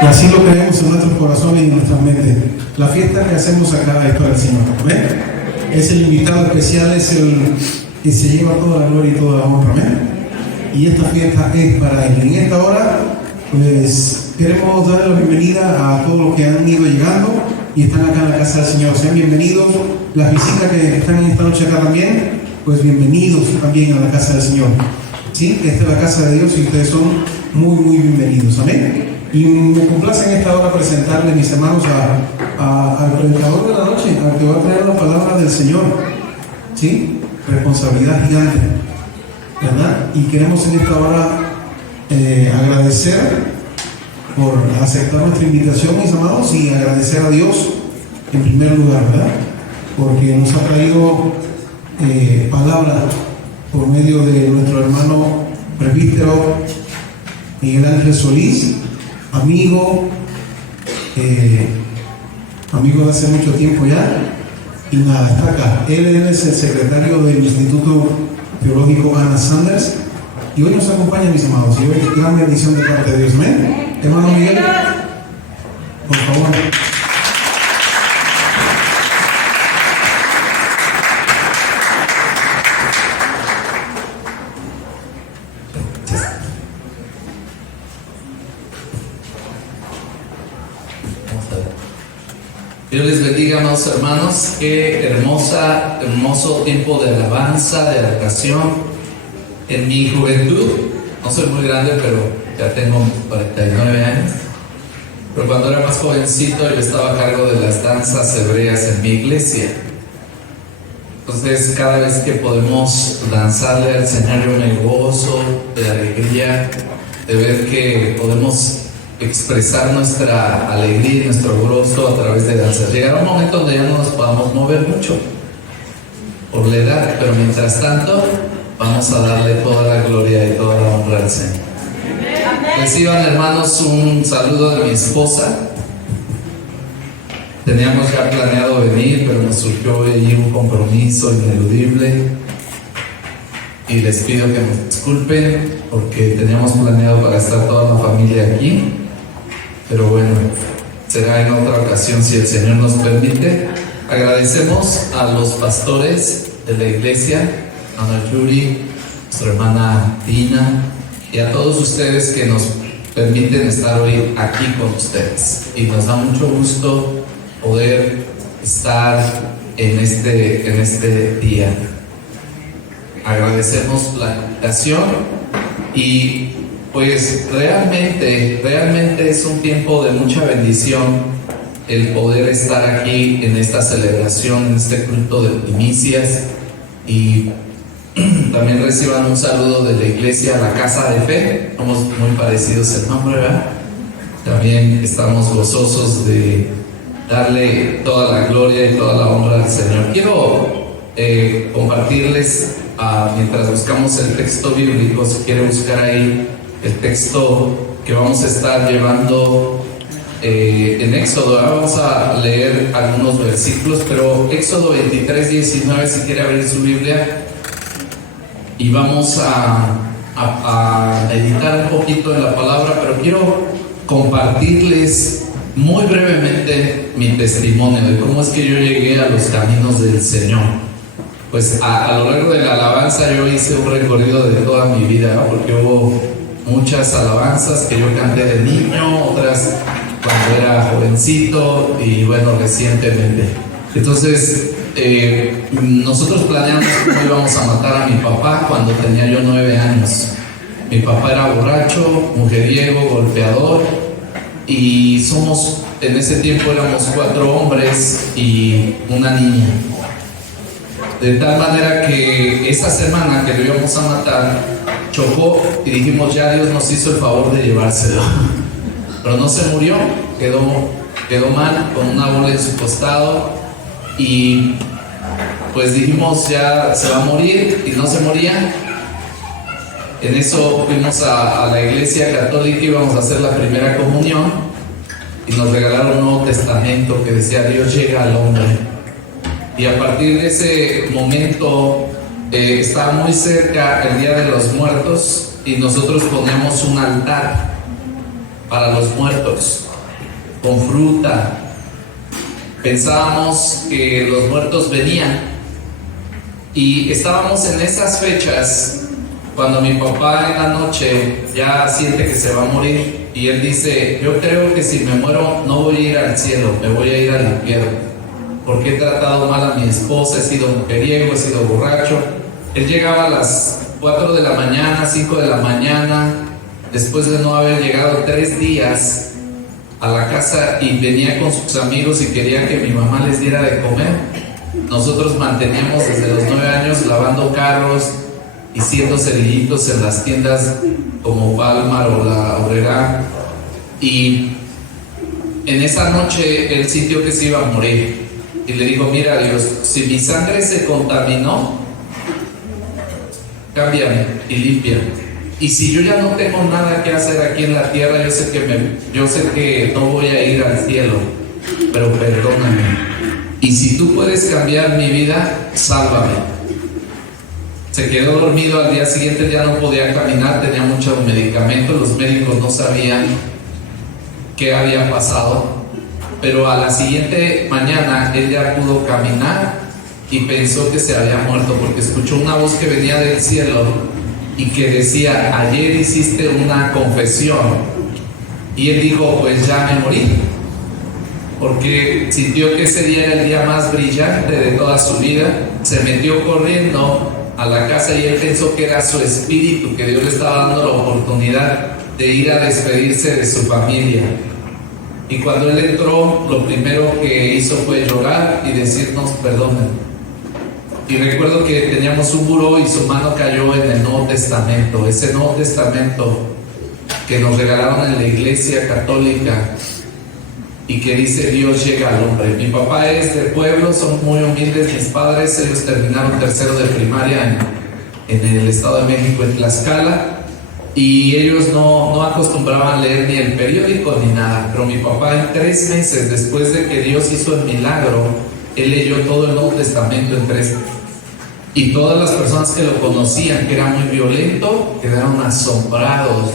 Y así lo creemos en nuestros corazones y en nuestra mente. La fiesta que hacemos acá es para el Señor. ¿Amén? Es el invitado especial, es el que se lleva toda la gloria y toda la honra. Amén. Y esta fiesta es para Él. En esta hora, pues queremos darle la bienvenida a todos los que han ido llegando y están acá en la casa del Señor. Sean bienvenidos. Las visitas que están en esta noche acá también, pues bienvenidos también a la casa del Señor. ¿Sí? Esta es la casa de Dios y ustedes son muy bienvenidos. Amén. Y me complace en esta hora presentarles, mis hermanos, al predicador de la noche, al que va a traer la palabra del Señor. ¿Sí? Responsabilidad gigante, ¿verdad? Y queremos en esta hora agradecer por aceptar nuestra invitación, mis amados, y agradecer a Dios en primer lugar, ¿verdad? Porque nos ha traído palabra por medio de nuestro hermano presbítero Miguel Ángel Solís, amigo de hace mucho tiempo ya, y nada, está acá. Él es el secretario del Instituto Teológico Anna Sanders, y hoy nos acompaña, mis amados, y hoy gran bendición de parte de Dios. ¿Amén? Hermano Miguel, por favor. Dios les bendiga, amados hermanos. Qué hermoso tiempo de alabanza, de adoración. En mi juventud, no soy muy grande, pero ya tengo 49 años. Pero cuando era más jovencito, yo estaba a cargo de las danzas hebreas en mi iglesia. Entonces, cada vez que podemos danzarle al Señor, yo me gozo de alegría, de ver que podemos expresar nuestra alegría y nuestro gozo a través de danzas. Llegará un momento donde ya no nos podamos mover mucho por la edad, pero mientras tanto vamos a darle toda la gloria y toda la honra al Señor. Reciban, hermanos, un saludo de mi esposa. Teníamos ya planeado venir, pero nos surgió allí un compromiso ineludible y les pido que nos disculpen porque teníamos planeado para estar toda la familia aquí. Pero bueno, será en otra ocasión si el Señor nos permite. Agradecemos a los pastores de la iglesia, a Ana Yuri, nuestra hermana Dina, y a todos ustedes que nos permiten estar hoy aquí con ustedes. Y nos da mucho gusto poder estar en este día. Agradecemos la invitación y pues realmente es un tiempo de mucha bendición el poder estar aquí en esta celebración, en este culto de primicias. Y también reciban un saludo de la iglesia La Casa de Fe. Somos muy parecidos en nombre, ¿verdad? También estamos gozosos de darle toda la gloria y toda la honra al Señor. Quiero compartirles, mientras buscamos el texto bíblico, si quiere buscar ahí el texto que vamos a estar llevando en Éxodo. Ahora vamos a leer algunos versículos, pero Éxodo 23, 19, si quiere abrir su Biblia, y vamos a meditar un poquito en la palabra, pero quiero compartirles muy brevemente mi testimonio de cómo es que yo llegué a los caminos del Señor. Pues a lo largo de la alabanza yo hice un recorrido de toda mi vida, ¿no? Porque hubo muchas alabanzas que yo canté de niño, otras cuando era jovencito y bueno, recientemente. Entonces, nosotros planeamos cómo íbamos a matar a mi papá cuando tenía yo 9 años. Mi papá era borracho, mujeriego, golpeador, y en ese tiempo éramos 4 hombres y una niña. De tal manera que esa semana que lo íbamos a matar, chocó y dijimos, ya Dios nos hizo el favor de llevárselo. Pero no se murió, quedó mal, con una bola en su costado, y pues dijimos, ya se va a morir, y no se moría. En eso fuimos a la iglesia católica, íbamos a hacer la primera comunión, y nos regalaron un Nuevo Testamento que decía, Dios llega al hombre. Y a partir de ese momento estaba muy cerca el Día de los Muertos y nosotros poníamos un altar para los muertos. con fruta. Pensábamos que los muertos venían, y estábamos en esas fechas cuando mi papá en la noche ya siente que se va a morir, y él dice: yo creo que si me muero no voy a ir al cielo, me voy a ir al infierno, porque he tratado mal a mi esposa, he sido mujeriego, he sido borracho. Él llegaba a las 4 de la mañana, 5 de la mañana, después de no haber llegado 3 días a la casa, y venía con sus amigos y quería que mi mamá les diera de comer. Nosotros manteníamos desde los 9 años lavando carros y siendo cerillitos en las tiendas como Walmart o la Obrera, y en esa noche él sintió que se iba a morir, y le dijo: mira Dios, si mi sangre se contaminó, cámbiame y límpiame. Y si yo ya no tengo nada que hacer aquí en la tierra, yo sé que no voy a ir al cielo, pero perdóname. Y si tú puedes cambiar mi vida, sálvame. Se quedó dormido. Al día siguiente ya no podía caminar, tenía muchos medicamentos. Los médicos no sabían qué había pasado, pero a la siguiente mañana él ya pudo caminar y pensó que se había muerto, porque escuchó una voz que venía del cielo y que decía: ayer hiciste una confesión. Y él dijo: pues ya me morí, porque sintió que ese día era el día más brillante de toda su vida. Se metió corriendo a la casa y él pensó que era su espíritu, que Dios le estaba dando la oportunidad de ir a despedirse de su familia. Y cuando él entró, lo primero que hizo fue llorar y decirnos: perdónenme. Y recuerdo que teníamos un buró y su mano cayó en el Nuevo Testamento, ese Nuevo Testamento que nos regalaron en la Iglesia Católica, y que dice: Dios llega al hombre. Mi papá es del pueblo, son muy humildes mis padres. Ellos terminaron tercero de primaria en el Estado de México, en Tlaxcala, y ellos no acostumbraban leer ni el periódico ni nada. Pero mi papá, en 3 meses después de que Dios hizo el milagro, él leyó todo el Nuevo Testamento en 3 meses. Y todas las personas que lo conocían, que era muy violento, quedaron asombrados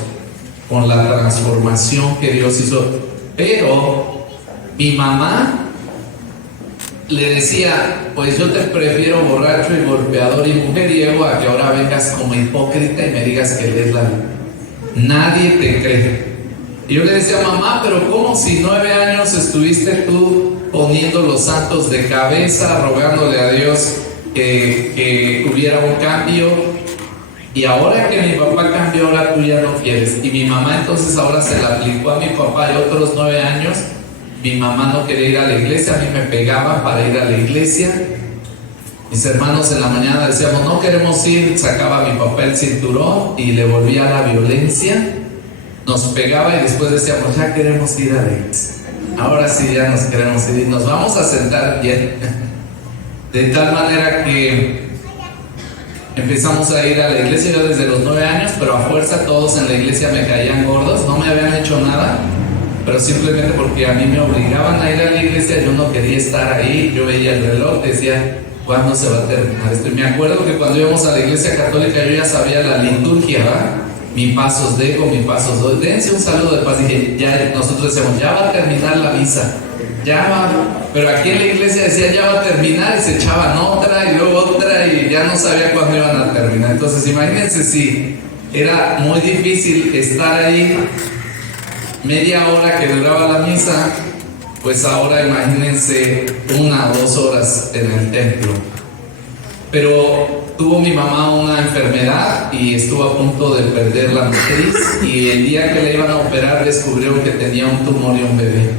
con la transformación que Dios hizo. Pero mi mamá le decía: pues yo te prefiero borracho y golpeador y mujeriego a que ahora vengas como hipócrita y me digas que lees la Biblia. Nadie te cree. Y yo le decía: mamá, pero ¿cómo si 9 años estuviste tú poniendo los santos de cabeza, rogándole a Dios que hubiera un cambio, y ahora que mi papá cambió, ahora tú ya no quieres? Y mi mamá entonces ahora se la aplicó a mi papá, y otros 9 años mi mamá no quería ir a la iglesia, a mí me pegaba para ir a la iglesia. Mis hermanos en la mañana decíamos: no queremos ir, sacaba a mi papá el cinturón y le volvía a la violencia, nos pegaba, y después decíamos: ya queremos ir a la iglesia, ahora sí ya nos queremos ir, y nos vamos a sentar bien. De tal manera que empezamos a ir a la iglesia, yo desde los 9 años, pero a fuerza todos en la iglesia me caían gordos, no me habían hecho nada, pero simplemente porque a mí me obligaban a ir a la iglesia, yo no quería estar ahí. Yo veía el reloj, decía: ¿cuándo se va a terminar esto? Y me acuerdo que cuando íbamos a la iglesia católica, yo ya sabía la liturgia, ¿verdad? Mi pasos dejo, mi pasos doy. Dense un saludo de paz. Dije: ya, nosotros decíamos: ya va a terminar la misa, ya va. Pero aquí en la iglesia decía: ya va a terminar, y se echaban otra y luego otra, y ya no sabía cuándo iban a terminar. Entonces imagínense, si era muy difícil estar ahí media hora que duraba la misa, pues ahora imagínense 1 o 2 horas en el templo. Pero tuvo mi mamá una enfermedad y estuvo a punto de perder la matriz, y el día que le iban a operar descubrieron que tenía un tumor y un bebé.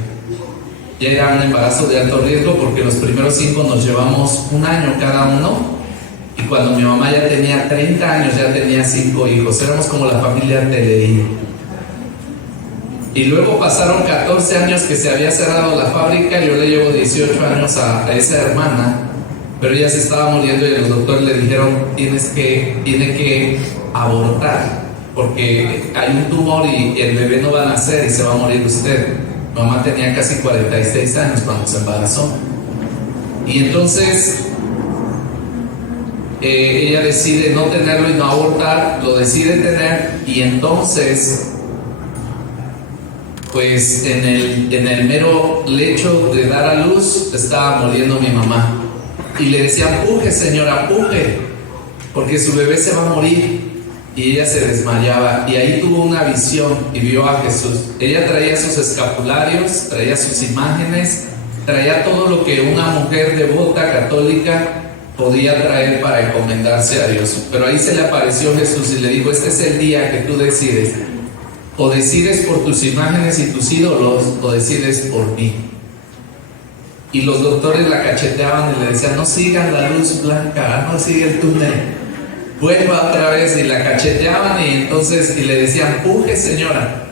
Ya era un embarazo de alto riesgo, porque los primeros 5 nos llevamos 1 año cada uno, y cuando mi mamá ya tenía 30 años ya tenía 5 hijos. Éramos como la familia Teleí. Y luego pasaron 14 años que se había cerrado la fábrica. Yo le llevo 18 años a esa hermana, pero ella se estaba muriendo, y los doctores le dijeron: tiene que abortar, porque hay un tumor y el bebé no va a nacer y se va a morir usted. Mamá tenía casi 46 años cuando se embarazó. Y entonces ella decide no tenerlo y no abortar, lo decide tener, y entonces pues en el mero lecho de dar a luz estaba muriendo mi mamá. Y le decía, empuje señora, empuje, porque su bebé se va a morir. Y ella se desmayaba, y ahí tuvo una visión y vio a Jesús. Ella traía sus escapularios, traía sus imágenes, traía todo lo que una mujer devota católica podía traer para encomendarse a Dios. Pero ahí se le apareció Jesús y le dijo, este es el día que tú decides, o decides por tus imágenes y tus ídolos, o decides por mí. Y los doctores la cacheteaban y le decían, no sigan la luz blanca, no siga el túnel, vuelva otra vez, y la cacheteaban, y entonces le decían, empuje señora.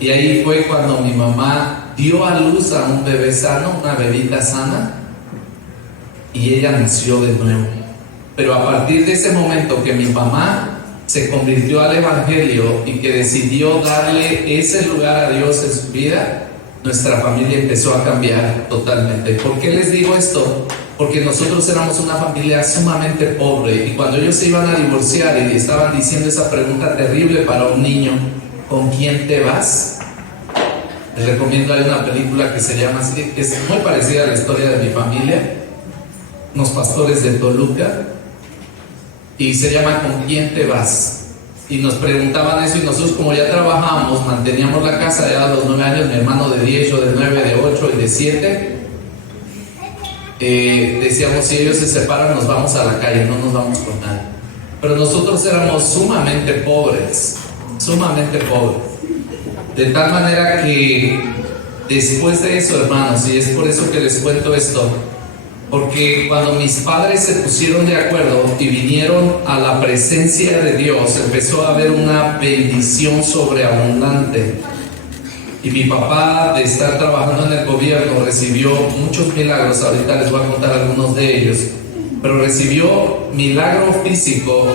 Y ahí fue cuando mi mamá dio a luz a un bebé sano, una bebita sana, y ella nació de nuevo. Pero a partir de ese momento que mi mamá se convirtió al Evangelio y que decidió darle ese lugar a Dios en su vida, nuestra familia empezó a cambiar totalmente. ¿Por qué les digo esto? Porque nosotros éramos una familia sumamente pobre, y cuando ellos se iban a divorciar y estaban diciendo esa pregunta terrible para un niño, ¿con quién te vas? Les recomiendo, hay una película que se llama así, es muy parecida a la historia de mi familia, unos pastores de Toluca, y se llama ¿con quién te vas? Y nos preguntaban eso, y nosotros, como ya trabajábamos, manteníamos la casa ya a los 9 años, mi hermano de 10, yo de 9, de 8 y de 7, decíamos, si ellos se separan nos vamos a la calle, no nos vamos con nadie. Pero nosotros éramos sumamente pobres, de tal manera que después de eso, hermanos, y es por eso que les cuento esto, porque cuando mis padres se pusieron de acuerdo y vinieron a la presencia de Dios, empezó a haber una bendición sobreabundante. Y mi papá, de estar trabajando en el gobierno, recibió muchos milagros. Ahorita les voy a contar algunos de ellos. Pero recibió milagro físico,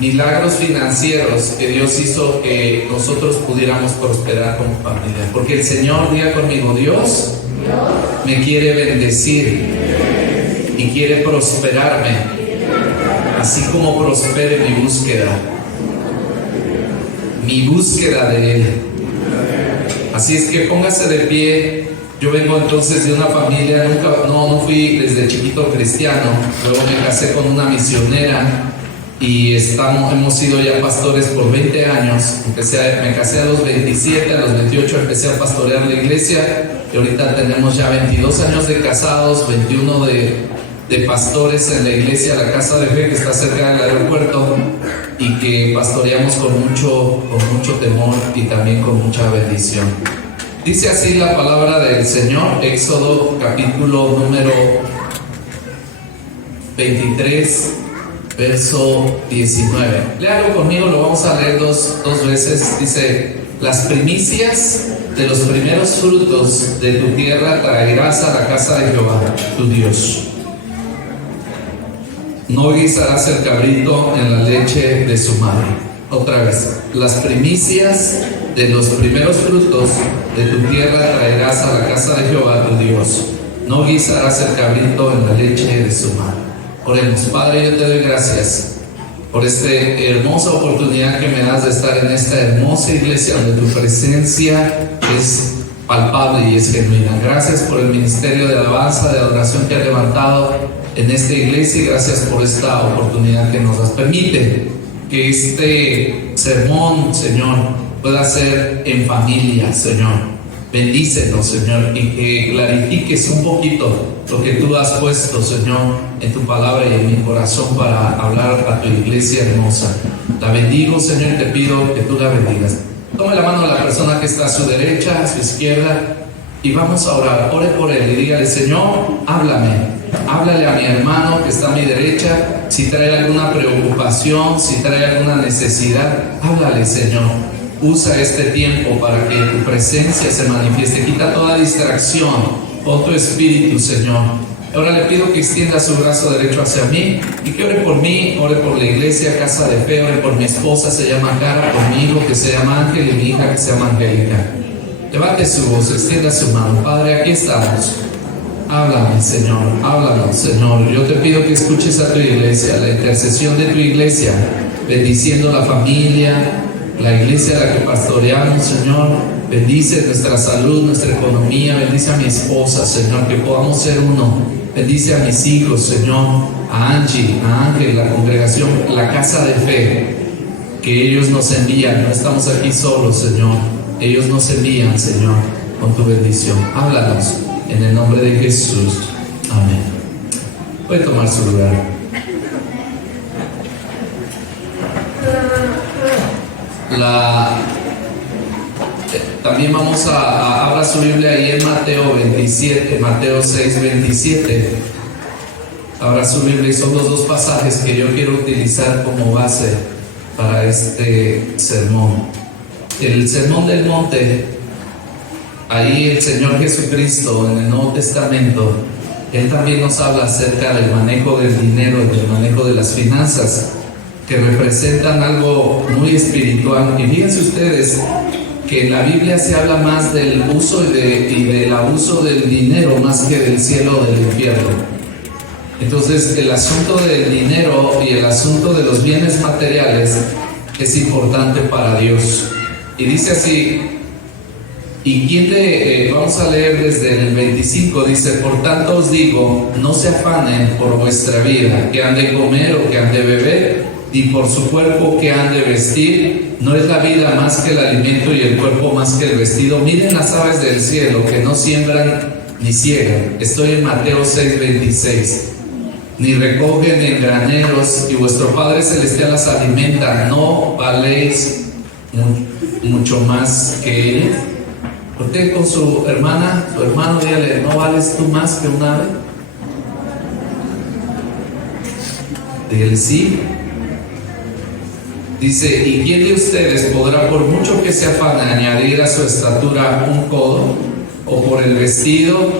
milagros financieros, que Dios hizo que nosotros pudiéramos prosperar como familia. Porque el Señor, diga conmigo, Dios me quiere bendecir y quiere prosperarme, así como prospere mi búsqueda de Él. Así es que póngase de pie. Yo vengo entonces de una familia, no fui desde chiquito cristiano, luego me casé con una misionera y hemos sido ya pastores por 20 años. Me casé a los 27, a los 28 empecé a pastorear la iglesia, y ahorita tenemos ya 22 años de casados, 21 de pastores en la iglesia La Casa de Fe, que está cerca del aeropuerto, y que pastoreamos con mucho temor y también con mucha bendición. Dice así la palabra del Señor, Éxodo capítulo número 23, verso 19. Léalo conmigo, lo vamos a leer dos veces. Dice, las primicias de los primeros frutos de tu tierra traerás a la casa de Jehová, tu Dios. No guisarás el cabrito en la leche de su madre. Otra vez, las primicias de los primeros frutos de tu tierra traerás a la casa de Jehová tu Dios. No guisarás el cabrito en la leche de su madre. Oremos. Padre, yo te doy gracias por esta hermosa oportunidad que me das de estar en esta hermosa iglesia donde tu presencia es palpable y es genuina. Gracias por el ministerio de alabanza, de adoración que has levantado en esta iglesia, y gracias por esta oportunidad que nos das. Permite que este sermón, Señor, pueda ser en familia, Señor. Bendícenos, Señor, y que clarifiques un poquito lo que tú has puesto, Señor, en tu palabra y en mi corazón para hablar a tu iglesia hermosa. La bendigo, Señor, y te pido que tú la bendigas. Tome la mano a la persona que está a su derecha, a su izquierda, y vamos a orar. Ore por él y dígale, Señor, háblale a mi hermano que está a mi derecha. Si trae alguna preocupación, si trae alguna necesidad, háblale, Señor. Usa este tiempo para que tu presencia se manifieste. Quita toda distracción con tu espíritu, Señor. Ahora le pido que extienda su brazo derecho hacia mí y que ore por mí, ore por la iglesia Casa de Fe, ore por mi esposa, se llama Cara, por mi hijo que se llama Ángel y mi hija que se llama Angélica. Levante su voz, extienda su mano. Padre, aquí estamos. Háblame, Señor, háblanos, Señor. Yo te pido que escuches a tu iglesia, la intercesión de tu iglesia, bendiciendo la familia, la iglesia a la que pastoreamos, Señor. Bendice nuestra salud, nuestra economía. Bendice a mi esposa, Señor, que podamos ser uno. Bendice a mis hijos, Señor, a Angie, a Ángel, la congregación, la casa de fe, que ellos nos envían. No estamos aquí solos, Señor. Ellos nos envían, Señor, con tu bendición. Háblanos en el nombre de Jesús. Amén. Puede tomar su lugar. También vamos a abra su Biblia ahí en Mateo 27, Mateo 6, 27. Abra su Biblia y son los dos pasajes que yo quiero utilizar como base para este sermón. El sermón del monte, ahí el Señor Jesucristo en el Nuevo Testamento, Él también nos habla acerca del manejo del dinero y del manejo de las finanzas, que representan algo muy espiritual. Y fíjense ustedes que en la Biblia se habla más del uso y del abuso del dinero más que del cielo o del infierno. Entonces el asunto del dinero y el asunto de los bienes materiales es importante para Dios. Y dice así, vamos a leer desde el 25, dice: por tanto os digo, no se afanen por vuestra vida, que han de comer o que han de beber, y por su cuerpo que han de vestir. ¿No es la vida más que el alimento y el cuerpo más que el vestido? Miren las aves del cielo, que no siembran ni ciegan. Estoy en Mateo 6:26. Ni recogen en graneros, y vuestro Padre Celestial las alimenta. ¿No valéis mucho más que ellas? Usted con su hermana, su hermano, dígale: ¿no vales tú más que un ave? Dígale: sí. Dice: ¿y quién de ustedes podrá, por mucho que se afane, añadir a su estatura un codo? O por el vestido,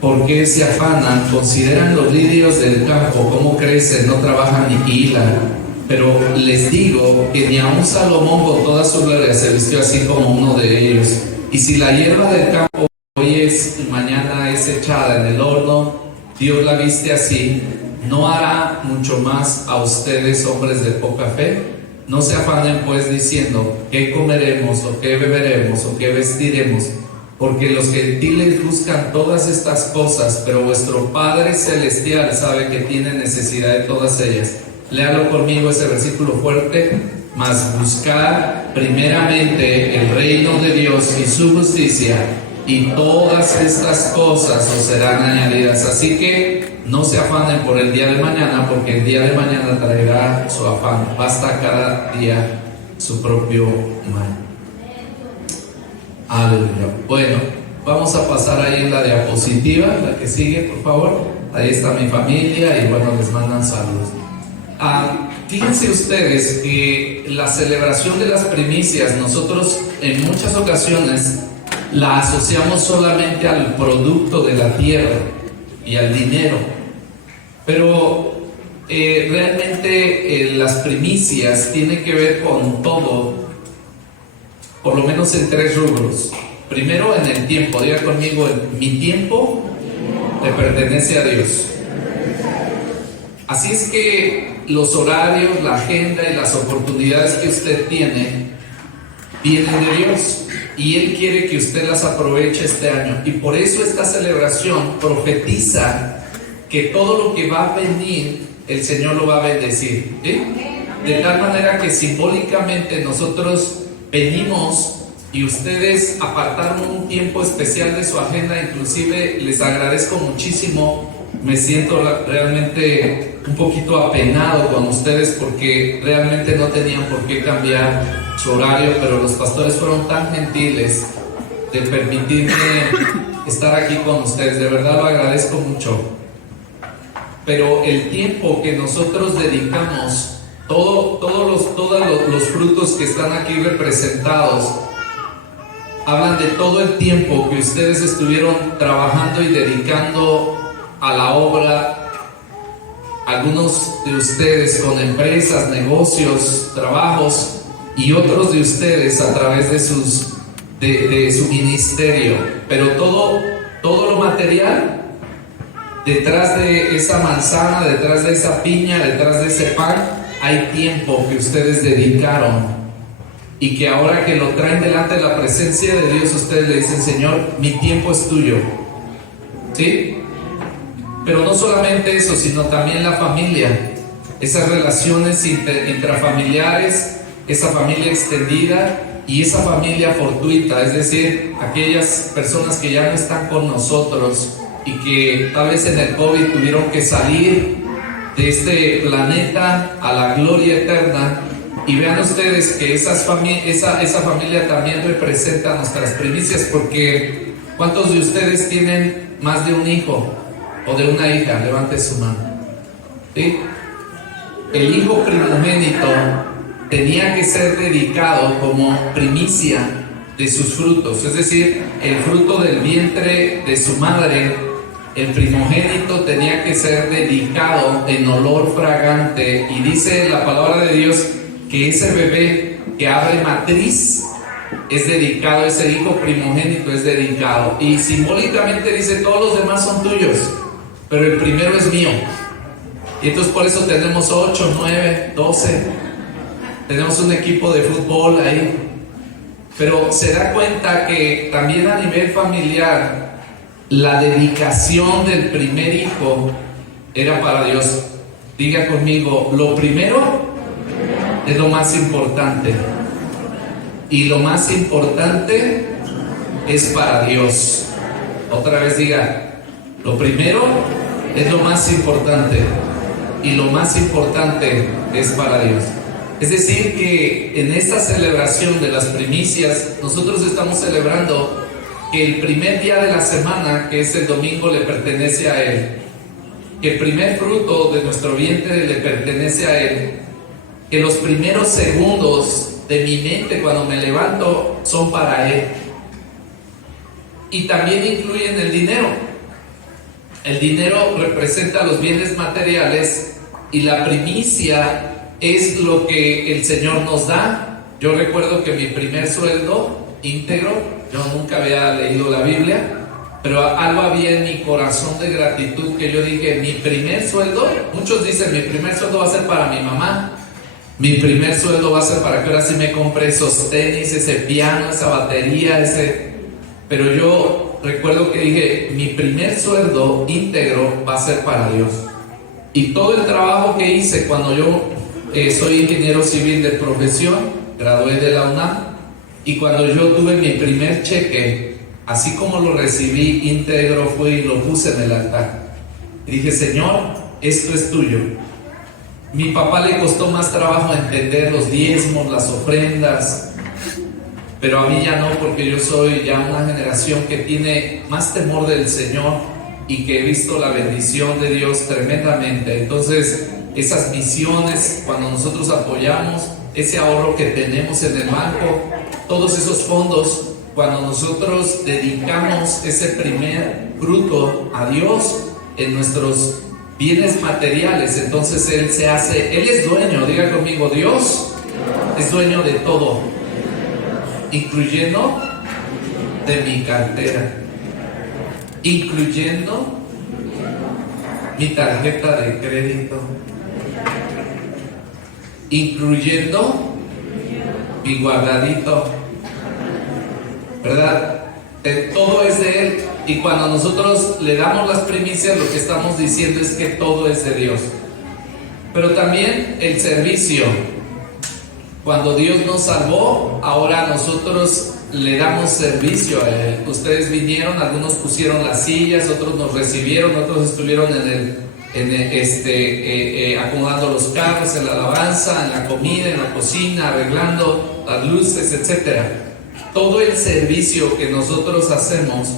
¿por qué se afanan? Consideran los lirios del campo, cómo crecen, no trabajan ni hilan. Pero les digo que ni aun Salomón con toda su gloria se vistió así como uno de ellos. Y si la hierba del campo hoy es y mañana es echada en el horno, Dios la viste así, ¿no hará mucho más a ustedes, hombres de poca fe? No se afanen pues diciendo: ¿qué comeremos, o qué beberemos, o qué vestiremos? Porque los gentiles buscan todas estas cosas, pero vuestro Padre Celestial sabe que tiene necesidad de todas ellas. Léalo conmigo ese versículo fuerte: mas buscar primeramente el reino de Dios y su justicia, y todas estas cosas os serán añadidas. Así que no se afanen por el día de mañana, porque el día de mañana traerá su afán. Basta cada día su propio mal. Aleluya. Bueno, vamos a pasar ahí en la diapositiva, la que sigue, por favor. Ahí está mi familia y bueno, les mandan saludos. Fíjense ustedes que la celebración de las primicias, nosotros en muchas ocasiones la asociamos solamente al producto de la tierra y al dinero, pero realmente las primicias tienen que ver con todo, por lo menos en tres rubros. Primero, en el tiempo. Diga conmigo: mi tiempo le pertenece a Dios. Así es que los horarios, la agenda y las oportunidades que usted tiene vienen de Dios, y Él quiere que usted las aproveche este año. Y por eso esta celebración profetiza que todo lo que va a venir, el Señor lo va a bendecir, ¿sí? De tal manera que simbólicamente nosotros venimos, y ustedes apartaron un tiempo especial de su agenda. Inclusive les agradezco muchísimo. Me siento realmente un poquito apenado con ustedes, porque realmente no tenían por qué cambiar su horario, pero los pastores fueron tan gentiles de permitirme estar aquí con ustedes. De verdad lo agradezco mucho. Pero el tiempo que nosotros dedicamos, todos los frutos que están aquí representados, hablan de todo el tiempo que ustedes estuvieron trabajando y dedicando a la obra. Algunos de ustedes con empresas, negocios, trabajos, y otros de ustedes a través de su ministerio. Pero todo lo material, detrás de esa manzana, detrás de esa piña, detrás de ese pan, hay tiempo que ustedes dedicaron y que ahora que lo traen delante de la presencia de Dios, ustedes le dicen: Señor, mi tiempo es tuyo. ¿Sí? Pero no solamente eso, sino también la familia, esas relaciones intrafamiliares, esa familia extendida y esa familia fortuita, es decir, aquellas personas que ya no están con nosotros y que tal vez en el COVID tuvieron que salir de este planeta a la gloria eterna. Y vean ustedes que esa familia también representa nuestras primicias, porque ¿cuántos de ustedes tienen más de un hijo o de una hija? Levante su mano. ¿Sí? El hijo primogénito tenía que ser dedicado como primicia de sus frutos, es decir, el fruto del vientre de su madre. El primogénito tenía que ser dedicado en olor fragante, y dice la palabra de Dios que ese bebé que abre matriz es dedicado, ese hijo primogénito es dedicado, y simbólicamente dice: todos los demás son tuyos, pero el primero es mío. Y entonces por eso tenemos 8, 9, 12, tenemos un equipo de fútbol ahí. Pero se da cuenta que también a nivel familiar la dedicación del primer hijo era para Dios. Diga conmigo: lo primero es lo más importante, y lo más importante es para Dios. Otra vez diga: lo primero es lo más importante, y lo más importante es para Dios. Es decir, que en esta celebración de las primicias, nosotros estamos celebrando que el primer día de la semana, que es el domingo, le pertenece a Él, que el primer fruto de nuestro vientre le pertenece a Él, que los primeros segundos de mi mente cuando me levanto son para Él. Y también incluyen el dinero. El dinero representa los bienes materiales, y la primicia es lo que el Señor nos da. Yo recuerdo que mi primer sueldo íntegro, yo nunca había leído la Biblia, pero algo había en mi corazón de gratitud, que yo dije: mi primer sueldo, muchos dicen: mi primer sueldo va a ser para mi mamá, mi primer sueldo va a ser para que ahora sí me compre esos tenis, ese piano, esa batería, pero yo recuerdo que dije: mi primer sueldo íntegro va a ser para Dios. Y todo el trabajo que hice cuando yo soy ingeniero civil de profesión, gradué de la UNAM, y cuando yo tuve mi primer cheque, así como lo recibí íntegro, fui y lo puse en el altar. Y dije: Señor, esto es tuyo. Mi papá le costó más trabajo entender los diezmos, las ofrendas, pero a mí ya no, porque yo soy ya una generación que tiene más temor del Señor y que he visto la bendición de Dios tremendamente. Entonces, esas misiones, cuando nosotros apoyamos, ese ahorro que tenemos en el banco, todos esos fondos, cuando nosotros dedicamos ese primer fruto a Dios en nuestros bienes materiales, entonces Él es dueño. Diga conmigo: Dios es dueño de todo, incluyendo de mi cartera, incluyendo mi tarjeta de crédito, incluyendo mi guardadito, ¿verdad? Todo es de Él. Y cuando nosotros le damos las primicias, lo que estamos diciendo es que todo es de Dios. Pero también el servicio. Cuando Dios nos salvó, ahora nosotros le damos servicio a Él. Ustedes vinieron, algunos pusieron las sillas, otros nos recibieron, otros estuvieron acomodando los carros, en la alabanza, en la comida, en la cocina, arreglando las luces, etcétera. Todo el servicio que nosotros hacemos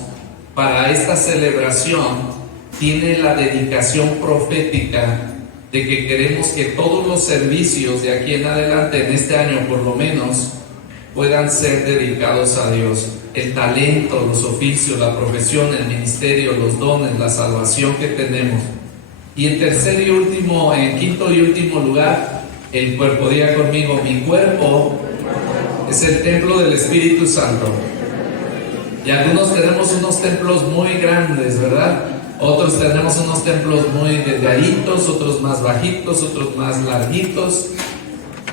para esta celebración tiene la dedicación profética de que queremos que todos los servicios de aquí en adelante, en este año por lo menos, puedan ser dedicados a Dios. El talento, los oficios, la profesión, el ministerio, los dones, la salvación que tenemos. Y en quinto y último lugar, el cuerpo. Diga conmigo: mi cuerpo es el templo del Espíritu Santo. Y algunos tenemos unos templos muy grandes, ¿verdad? Otros tenemos unos templos muy delgaditos, otros más bajitos, otros más larguitos.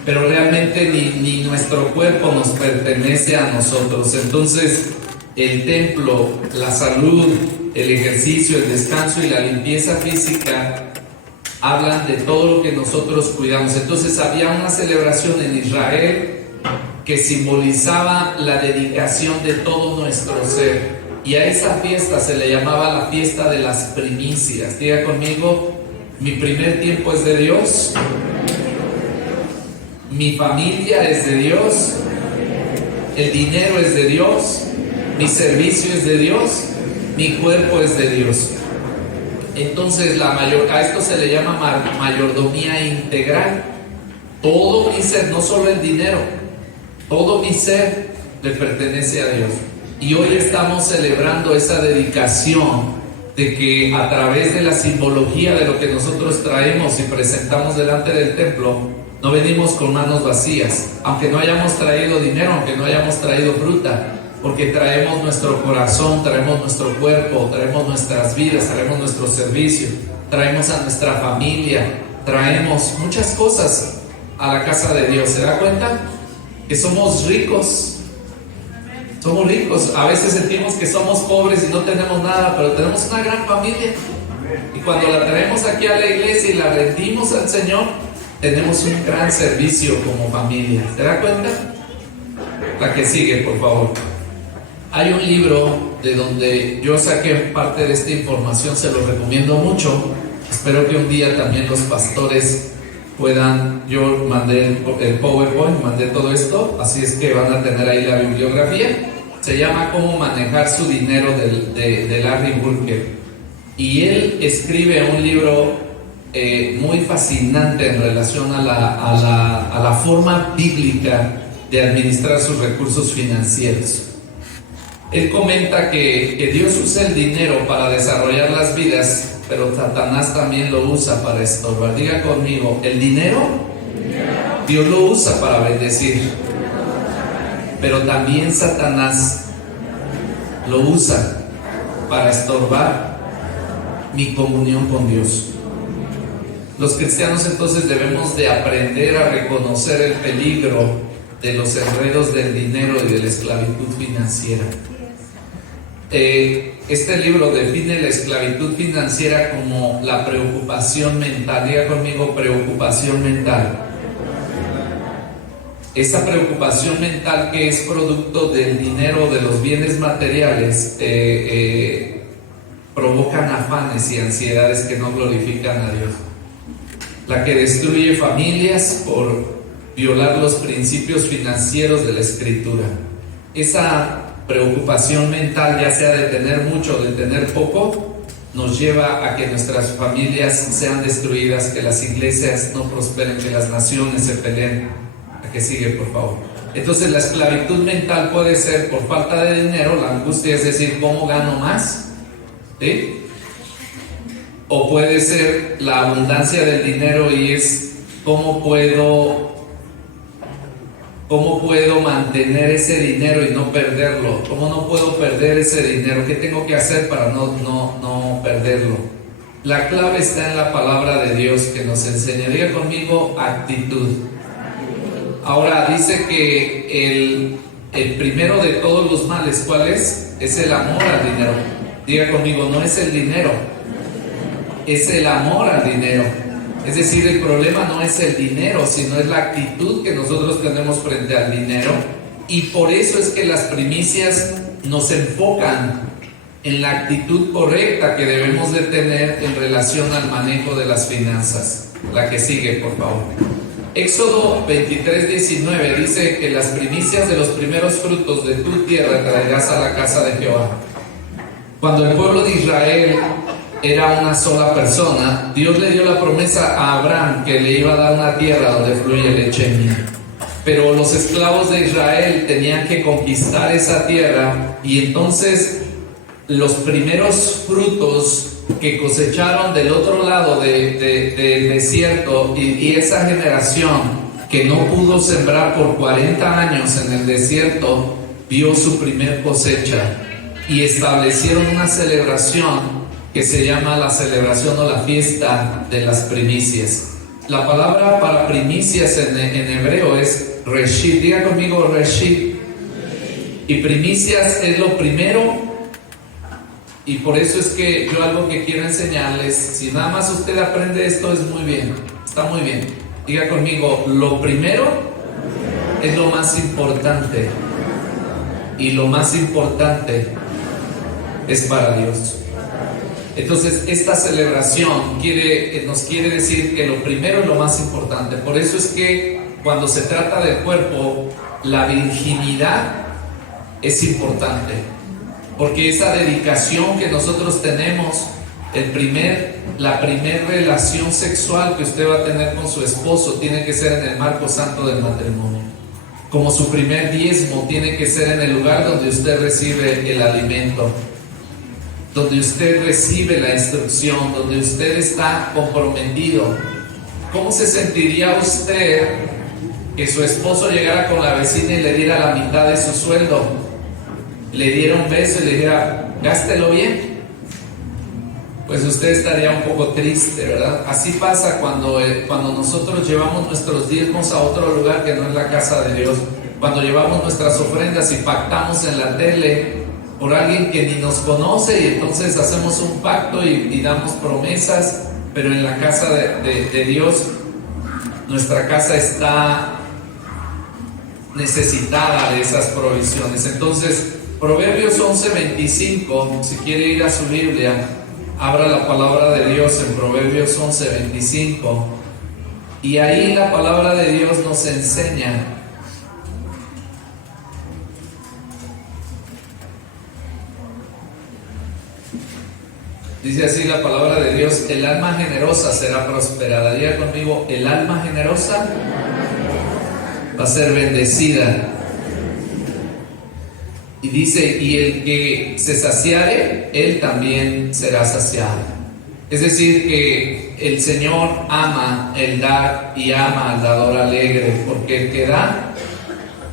pero realmente ni nuestro cuerpo nos pertenece a nosotros. Entonces, el templo, la salud, el ejercicio, el descanso y la limpieza física hablan de todo lo que nosotros cuidamos. Entonces, había una celebración en Israel que simbolizaba la dedicación de todo nuestro ser. Y a esa fiesta se le llamaba la fiesta de las primicias. Diga conmigo, mi primer tiempo es de Dios, mi familia es de Dios, el dinero es de Dios, mi servicio es de Dios, mi cuerpo es de Dios. Entonces a esto se le llama mayordomía integral. Todo mi ser, no solo el dinero, todo mi ser le pertenece a Dios. Y hoy estamos celebrando esa dedicación de que a través de la simbología de lo que nosotros traemos y presentamos delante del templo, no venimos con manos vacías, aunque no hayamos traído dinero, aunque no hayamos traído fruta, porque traemos nuestro corazón, traemos nuestro cuerpo, traemos nuestras vidas, traemos nuestro servicio, traemos a nuestra familia, traemos muchas cosas a la casa de Dios. ¿Se da cuenta? Que somos ricos. Somos ricos. A veces sentimos que somos pobres y no tenemos nada, pero tenemos una gran familia. Y cuando la traemos aquí a la iglesia y la rendimos al Señor, tenemos un gran servicio como familia. ¿Se da cuenta? La que sigue, por favor. Hay un libro de donde yo saqué parte de esta información, se lo recomiendo mucho. Espero que un día también los pastores puedan, yo mandé el PowerPoint, mandé todo esto, así es que van a tener ahí la bibliografía. Se llama Cómo manejar su dinero de Larry Burke. Y él escribe un libro muy fascinante en relación a la forma bíblica de administrar sus recursos financieros. Él comenta que Dios usa el dinero para desarrollar las vidas, pero Satanás también lo usa para estorbar. Diga conmigo, el dinero, Dios lo usa para bendecir, pero también Satanás lo usa para estorbar mi comunión con Dios. Los cristianos entonces debemos de aprender a reconocer el peligro de los enredos del dinero y de la esclavitud financiera. Este libro define la esclavitud financiera como la preocupación mental. Diga conmigo, preocupación mental. Esa preocupación mental que es producto del dinero, de los bienes materiales, provocan afanes y ansiedades que no glorifican a Dios. La que destruye familias por violar los principios financieros de la Escritura. Esa preocupación mental, ya sea de tener mucho o de tener poco, nos lleva a que nuestras familias sean destruidas, que las iglesias no prosperen, que las naciones se peleen. ¿A qué sigue, por favor? Entonces, la esclavitud mental puede ser por falta de dinero, la angustia es decir, ¿cómo gano más? ¿Sí? O puede ser la abundancia del dinero y es ¿cómo puedo mantener ese dinero y no perderlo? ¿Cómo no puedo perder ese dinero? ¿Qué tengo que hacer para no perderlo? La clave está en la palabra de Dios que nos enseña. Diga conmigo, actitud. Ahora dice que el primero de todos los males, ¿cuál es? Es el amor al dinero. Diga conmigo, no es el dinero, es el amor al dinero. Es decir, el problema no es el dinero, sino es la actitud que nosotros tenemos frente al dinero. Y por eso es que las primicias nos enfocan en la actitud correcta que debemos de tener en relación al manejo de las finanzas. La que sigue, por favor. Éxodo 23:19 dice que las primicias de los primeros frutos de tu tierra traerás a la casa de Jehová. Cuando el pueblo de Israel era una sola persona, Dios le dio la promesa a Abraham que le iba a dar una tierra donde fluye leche y miel. Pero los esclavos de Israel tenían que conquistar esa tierra, y entonces los primeros frutos que cosecharon del otro lado del desierto, y esa generación que no pudo sembrar por 40 años en el desierto, vio su primer cosecha, y establecieron una celebración que se llama la celebración o la fiesta de las primicias. La palabra para primicias en hebreo es reshit. Diga conmigo reshit. Y primicias es lo primero. Y por eso es que yo algo que quiero enseñarles, si nada más usted aprende esto, es muy bien, está muy bien. Diga conmigo, lo primero es lo más importante. Y lo más importante es para Dios. Entonces, esta celebración nos quiere decir que lo primero es lo más importante. Por eso es que cuando se trata del cuerpo, la virginidad es importante. Porque esa dedicación que nosotros tenemos, la primer relación sexual que usted va a tener con su esposo tiene que ser en el marco santo del matrimonio. Como su primer diezmo tiene que ser en el lugar donde usted recibe el alimento, donde usted recibe la instrucción, donde usted está comprometido. ¿Cómo se sentiría usted que su esposo llegara con la vecina y le diera la mitad de su sueldo? Le diera un beso y le dijera, gástelo bien. Pues usted estaría un poco triste, ¿verdad? Así pasa cuando nosotros llevamos nuestros diezmos a otro lugar que no es la casa de Dios. Cuando llevamos nuestras ofrendas y pactamos en la tele por alguien que ni nos conoce, y entonces hacemos un pacto y damos promesas, pero en la casa de Dios, nuestra casa está necesitada de esas provisiones. Entonces, Proverbios 11:25, si quiere ir a su Biblia, abra la palabra de Dios en Proverbios 11:25, y ahí la palabra de Dios nos enseña dice así la palabra de Dios: el alma generosa será prosperada. Diga conmigo, el alma generosa va a ser bendecida. Y dice, y el que se saciare, él también será saciado. Es decir, que el Señor ama el dar y ama al dador alegre, porque el que da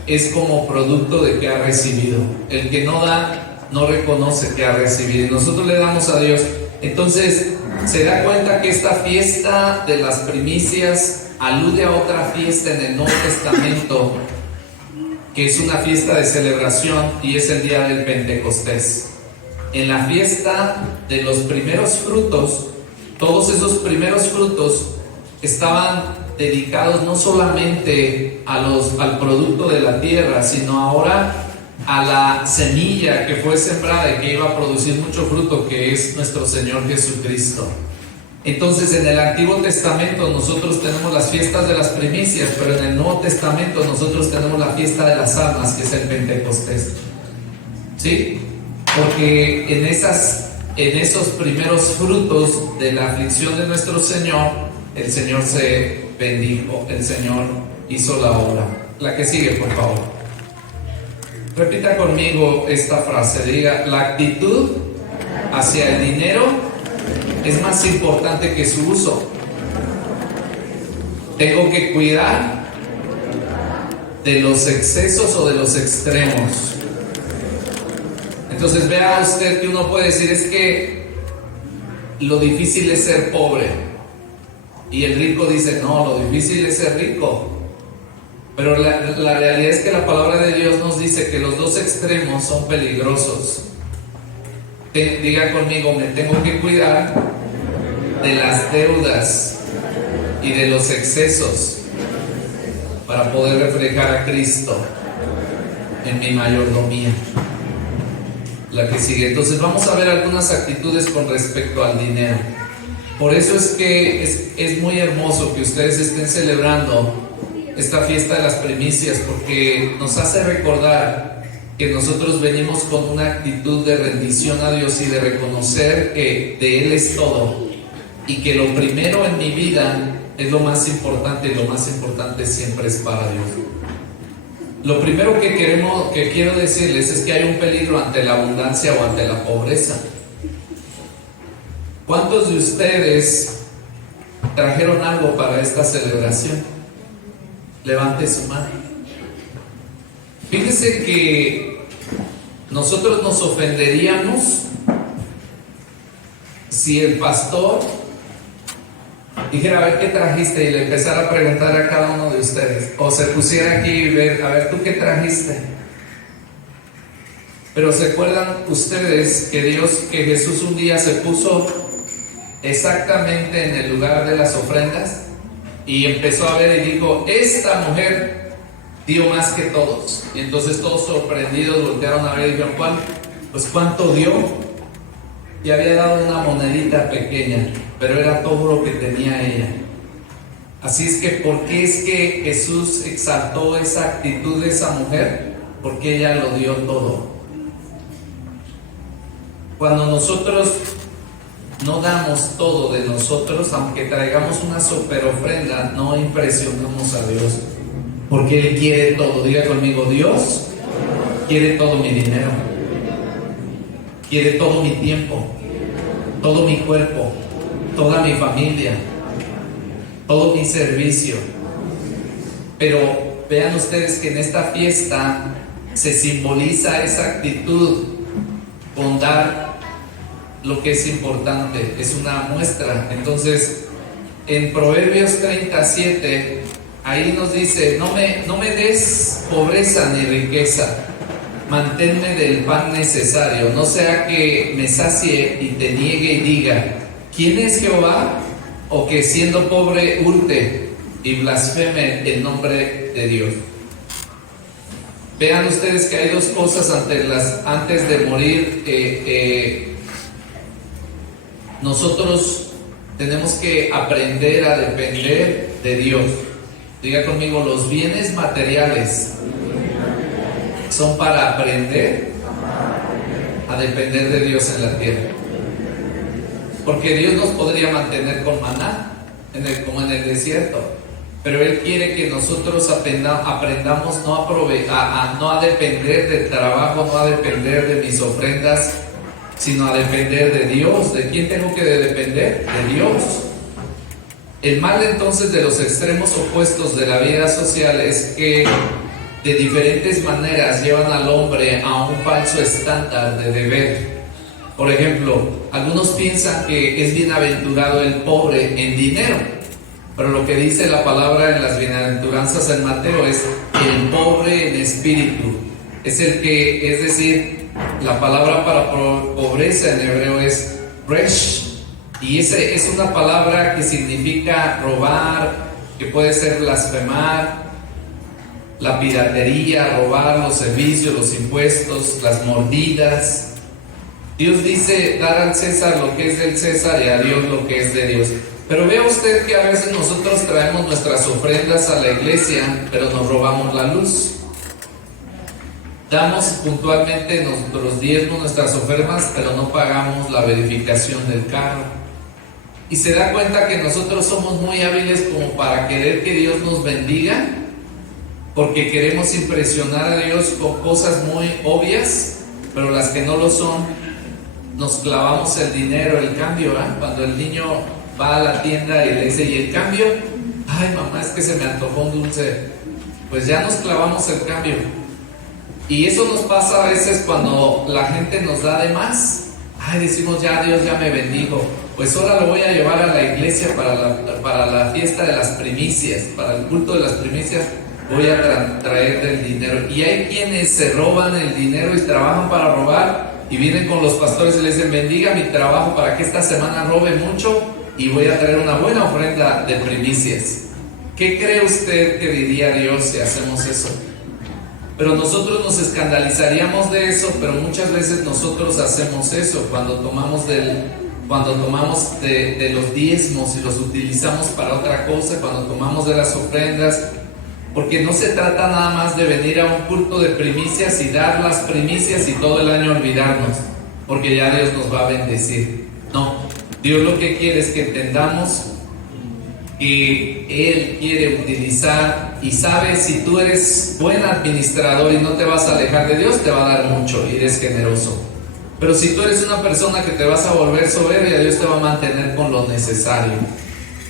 es como producto de que ha recibido. El que no da, no reconoce que ha recibido. Y nosotros le damos a Dios. Entonces, se da cuenta que esta fiesta de las primicias alude a otra fiesta en el Nuevo Testamento, que es una fiesta de celebración, y es el día del Pentecostés. En la fiesta de los primeros frutos, todos esos primeros frutos estaban dedicados no solamente al producto de la tierra, sino ahora a la semilla que fue sembrada y que iba a producir mucho fruto, que es nuestro Señor Jesucristo. Entonces, en el Antiguo Testamento nosotros tenemos las fiestas de las primicias, pero en el Nuevo Testamento nosotros tenemos la fiesta de las almas, que es el Pentecostés. ¿Sí? Porque en esos primeros frutos de la aflicción de nuestro Señor, el Señor se bendijo, el Señor hizo la obra. La que sigue, por favor. Repita conmigo esta frase, diga: la actitud hacia el dinero es más importante que su uso. Tengo que cuidar de los excesos o de los extremos. Entonces, vea usted que uno puede decir, es que lo difícil es ser pobre, y el rico dice, no, lo difícil es ser rico. Pero la realidad es que la palabra de Dios nos dice que los dos extremos son peligrosos. Diga conmigo, me tengo que cuidar de las deudas y de los excesos para poder reflejar a Cristo en mi mayordomía. La que sigue. Entonces vamos a ver algunas actitudes con respecto al dinero. Por eso es que es muy hermoso que ustedes estén celebrando esta fiesta de las primicias, porque nos hace recordar que nosotros venimos con una actitud de rendición a Dios y de reconocer que de Él es todo, y que lo primero en mi vida es lo más importante, y lo más importante siempre es para Dios. Lo primero que quiero decirles es que hay un peligro ante la abundancia o ante la pobreza. ¿Cuántos de ustedes trajeron algo para esta celebración? Levante su mano. Fíjense que nosotros nos ofenderíamos si el pastor dijera, a ver qué trajiste, y le empezara a preguntar a cada uno de ustedes, o se pusiera aquí y ver, a ver, ¿tú qué trajiste? Pero ¿se acuerdan ustedes que Jesús un día se puso exactamente en el lugar de las ofrendas y empezó a ver y dijo, esta mujer dio más que todos? Y entonces todos sorprendidos voltearon a ver y dijeron, ¿cuál? Pues ¿cuánto dio? Y había dado una monedita pequeña, pero era todo lo que tenía ella. Así es que, ¿por qué es que Jesús exaltó esa actitud de esa mujer? Porque ella lo dio todo. Cuando nosotros no damos todo de nosotros, aunque traigamos una super ofrenda, no impresionamos a Dios, porque Él quiere todo. Diga conmigo, Dios quiere todo mi dinero, quiere todo mi tiempo, todo mi cuerpo, toda mi familia, todo mi servicio. Pero vean ustedes que en esta fiesta se simboliza esa actitud con dar lo que es importante, es una muestra. Entonces, en Proverbios 37, ahí nos dice, no me des pobreza ni riqueza, manténme del pan necesario, no sea que me sacie y te niegue y diga, ¿quién es Jehová? O que siendo pobre hurte y blasfeme el nombre de Dios. Vean ustedes que hay dos cosas antes de morir. Nosotros tenemos que aprender a depender de Dios. Diga conmigo, los bienes materiales son para aprender a depender de Dios en la tierra. Porque Dios nos podría mantener con maná, como en el desierto, pero Él quiere que nosotros aprendamos no a depender del trabajo, no a depender de mis ofrendas, sino a depender de Dios. ¿De quién tengo que depender? De Dios. El mal entonces de los extremos opuestos de la vida social es que de diferentes maneras llevan al hombre a un falso estándar de deber. Por ejemplo, algunos piensan que es bienaventurado el pobre en dinero, pero lo que dice la palabra en las bienaventuranzas en Mateo es el pobre en espíritu. Es decir, la palabra para pobreza en hebreo es resh, y es una palabra que significa robar, que puede ser blasfemar, la piratería, robar los servicios, los impuestos, las mordidas. Dios dice dar al César lo que es del César y a Dios lo que es de Dios. Pero vea usted que a veces nosotros traemos nuestras ofrendas a la iglesia, pero nos robamos la luz. Damos puntualmente nuestros diezmos, nuestras ofrendas, pero no pagamos la verificación del carro. Y se da cuenta que nosotros somos muy hábiles como para querer que Dios nos bendiga, porque queremos impresionar a Dios con cosas muy obvias, pero las que no lo son, nos clavamos el dinero, el cambio, ¿eh? Cuando el niño va a la tienda y le dice, ¿y el cambio? Ay, mamá, es que se me antojó un dulce. Pues ya nos clavamos el cambio. Y eso nos pasa a veces cuando la gente nos da de más. Ay, decimos, ya Dios ya me bendijo, pues ahora lo voy a llevar a la iglesia para la fiesta de las primicias, para el culto de las primicias, voy a traer del dinero. Y hay quienes se roban el dinero y trabajan para robar, y vienen con los pastores y les dicen, bendiga mi trabajo para que esta semana robe mucho y voy a traer una buena ofrenda de primicias. ¿Qué cree usted que diría Dios si hacemos eso? Pero nosotros nos escandalizaríamos de eso, pero muchas veces nosotros hacemos eso cuando tomamos de los diezmos y los utilizamos para otra cosa, cuando tomamos de las ofrendas, porque no se trata nada más de venir a un culto de primicias y dar las primicias y todo el año olvidarnos, porque ya Dios nos va a bendecir. No, Dios lo que quiere es que entendamos que Él quiere utilizar, y sabe, si tú eres buen administrador y no te vas a alejar de Dios, te va a dar mucho y eres generoso. Pero si tú eres una persona que te vas a volver soberbia, Dios te va a mantener con lo necesario,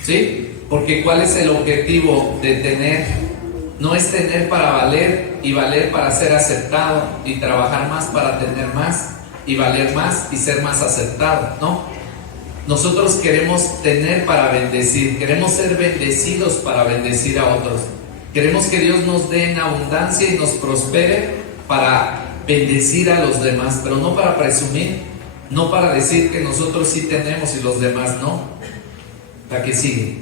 ¿sí? Porque ¿cuál es el objetivo de tener? No es tener para valer y valer para ser aceptado y trabajar más para tener más y valer más y ser más aceptado, ¿no? Nosotros queremos tener para bendecir, queremos ser bendecidos para bendecir a otros. Queremos que Dios nos dé en abundancia y nos prospere para bendecir a los demás, pero no para presumir, no para decir que nosotros sí tenemos y los demás no. La que sigue.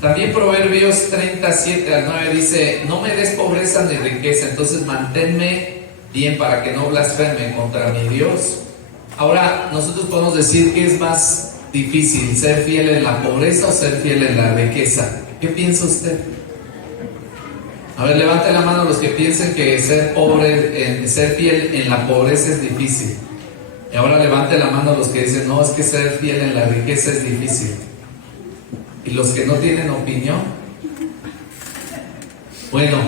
También Proverbios 37:9 dice: no me des pobreza ni riqueza, entonces manténme bien para que no blasfeme contra mi Dios. Ahora, nosotros podemos decir que es más difícil, ser fiel en la pobreza o ser fiel en la riqueza. ¿Qué piensa usted? A ver, levante la mano los que piensen que ser fiel en la pobreza es difícil. Y ahora levante la mano los que dicen: no, es que ser fiel en la riqueza es difícil. ¿Y los que no tienen opinión? Bueno,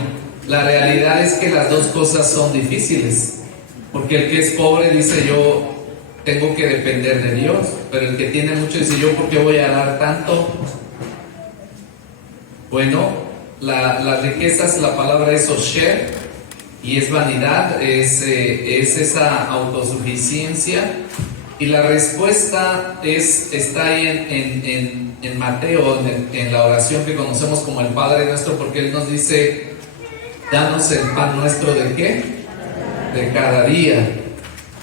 la realidad es que las dos cosas son difíciles, porque el que es pobre dice: yo tengo que depender de Dios, pero el que tiene mucho dice: yo ¿por qué voy a dar tanto? Bueno, la riqueza, la palabra es osher, y es vanidad, es esa autosuficiencia. Y la respuesta está ahí en Mateo, en la oración que conocemos como el Padre Nuestro, porque Él nos dice: danos el pan nuestro ¿de qué? De cada día.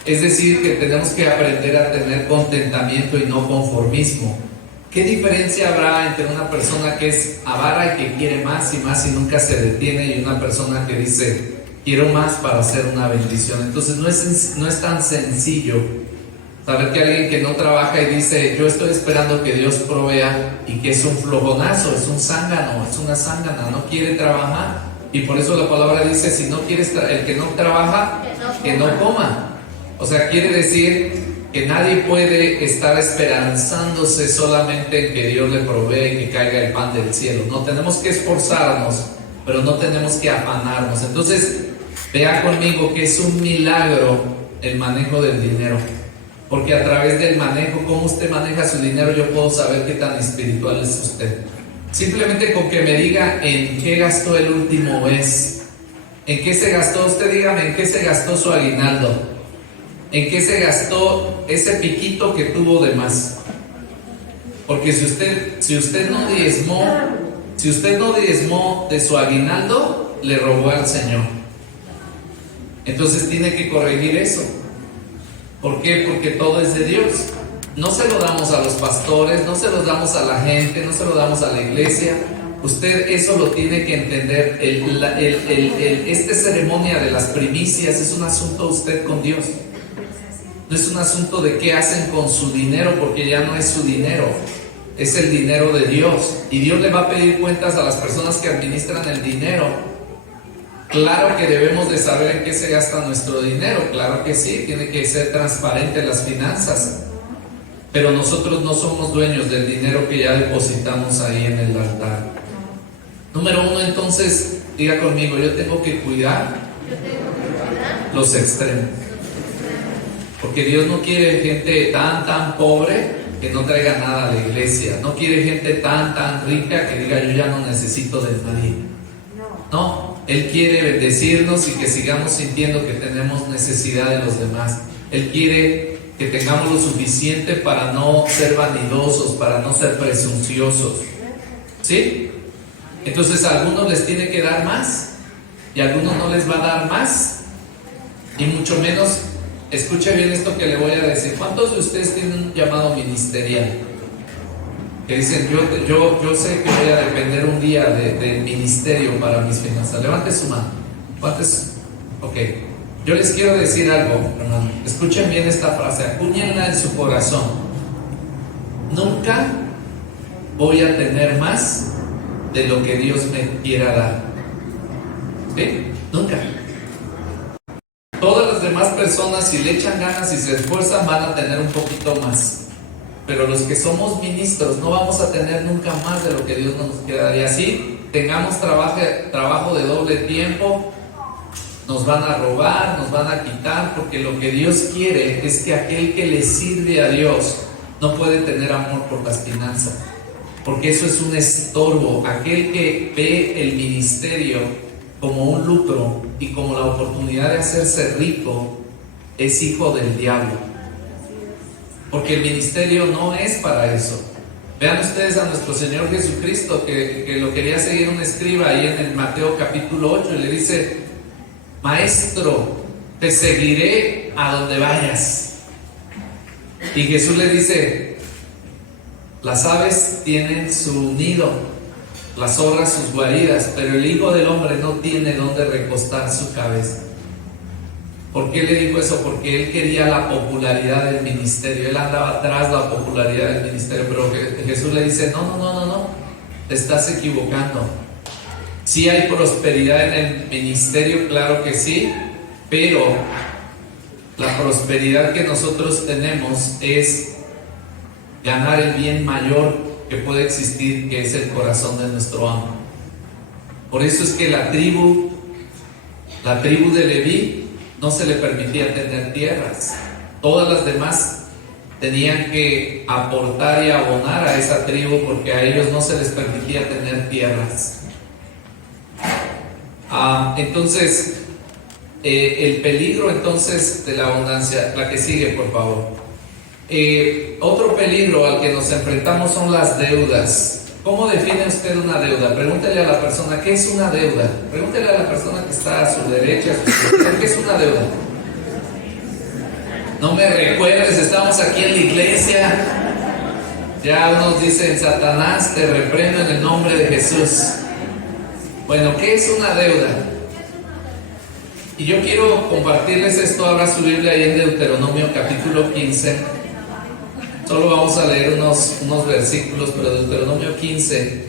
Es decir, que tenemos que aprender a tener contentamiento y no conformismo. ¿Qué diferencia habrá entre una persona que es avara y que quiere más y nunca se detiene, y una persona que dice: quiero más para hacer una bendición? Entonces no es tan sencillo saber que alguien que no trabaja y dice: yo estoy esperando que Dios provea, y que es un flojonazo, es un zángano, es una zángana, no quiere trabajar. Y por eso la palabra dice: si no quieres el que no trabaja, que no coma. O sea, quiere decir que nadie puede estar esperanzándose solamente en que Dios le provee y que caiga el pan del cielo. No, tenemos que esforzarnos, pero no tenemos que afanarnos. Entonces, vea conmigo que es un milagro el manejo del dinero, porque a través del manejo, cómo usted maneja su dinero, yo puedo saber qué tan espiritual es usted. Simplemente con que me diga en qué gastó el último mes, en qué se gastó, usted dígame en qué se gastó su aguinaldo, en qué se gastó ese piquito que tuvo de más. Porque si usted no diezmó de su aguinaldo, le robó al Señor. Entonces tiene que corregir eso. ¿Por qué? Porque todo es de Dios. No se lo damos a los pastores, no se lo damos a la gente, no se lo damos a la iglesia. Usted eso lo tiene que entender. Esta ceremonia de las primicias es un asunto usted con Dios. No es un asunto de qué hacen con su dinero, porque ya no es su dinero, es el dinero de Dios. Y Dios le va a pedir cuentas a las personas que administran el dinero. Claro que debemos de saber en qué se gasta nuestro dinero, claro que sí, tiene que ser transparente las finanzas. Pero nosotros no somos dueños del dinero que ya depositamos ahí en el altar. Número 1, entonces, diga conmigo: yo tengo que cuidar los extremos. Porque Dios no quiere gente tan pobre que no traiga nada a la iglesia. No quiere gente tan rica que diga: yo ya no necesito de nadie. No, Él quiere bendecirnos y que sigamos sintiendo que tenemos necesidad de los demás. Él quiere que tengamos lo suficiente para no ser vanidosos, para no ser presunciosos. ¿Sí? Entonces a algunos les tiene que dar más y a algunos no les va a dar más, y mucho menos. Escuche bien esto que le voy a decir. ¿Cuántos de ustedes tienen un llamado ministerial? Que dicen: yo sé que voy a depender un día del ministerio para mis finanzas. Levante su mano. ¿Cuántos? Ok. Yo les quiero decir algo, hermano. Escuchen bien esta frase, acúñenla en su corazón. Nunca voy a tener más de lo que Dios me quiera dar. ¿Sí? Nunca. Todas las demás personas, si le echan ganas y se esfuerzan, van a tener un poquito más. Pero los que somos ministros no vamos a tener nunca más de lo que Dios nos quiera dar. Y así tengamos trabajo de doble tiempo, nos van a robar, nos van a quitar, porque lo que Dios quiere es que aquel que le sirve a Dios no puede tener amor por las finanzas, porque eso es un estorbo. Aquel que ve el ministerio como un lucro y como la oportunidad de hacerse rico es hijo del diablo. porque el ministerio no es para eso. Vean ustedes a nuestro Señor Jesucristo, que lo quería seguir un escriba ahí en el Mateo capítulo 8, y le dice: Maestro, te seguiré a donde vayas. Y Jesús le dice: las aves tienen su nido, las zorras sus guaridas, pero el Hijo del Hombre no tiene donde recostar su cabeza. ¿Por qué le dijo eso? Porque él quería la popularidad del ministerio, él andaba atrás de la popularidad del ministerio, pero Jesús le dice: no, te estás equivocando. Sí hay prosperidad en el ministerio, claro que sí, pero la prosperidad que nosotros tenemos es ganar el bien mayor que puede existir, que es el corazón de nuestro amo. Por eso es que la tribu de Leví no se le permitía tener tierras. Todas las demás tenían que aportar y abonar a esa tribu, porque a ellos no se les permitía tener tierras. Entonces, el peligro entonces de la abundancia, la que sigue, por favor. Otro peligro al que nos enfrentamos son las deudas. ¿Cómo define usted una deuda? Pregúntele a la persona: ¿qué es una deuda? Pregúntele a la persona que está a su derecha, ¿qué es una deuda? No me recuerdes, estamos aquí en la iglesia. Ya unos dicen: Satanás, te reprendo en el nombre de Jesús. Bueno, ¿qué es una deuda? Y yo quiero compartirles esto. Abra su Biblia ahí en Deuteronomio capítulo 15. Solo vamos a leer unos versículos, pero Deuteronomio 15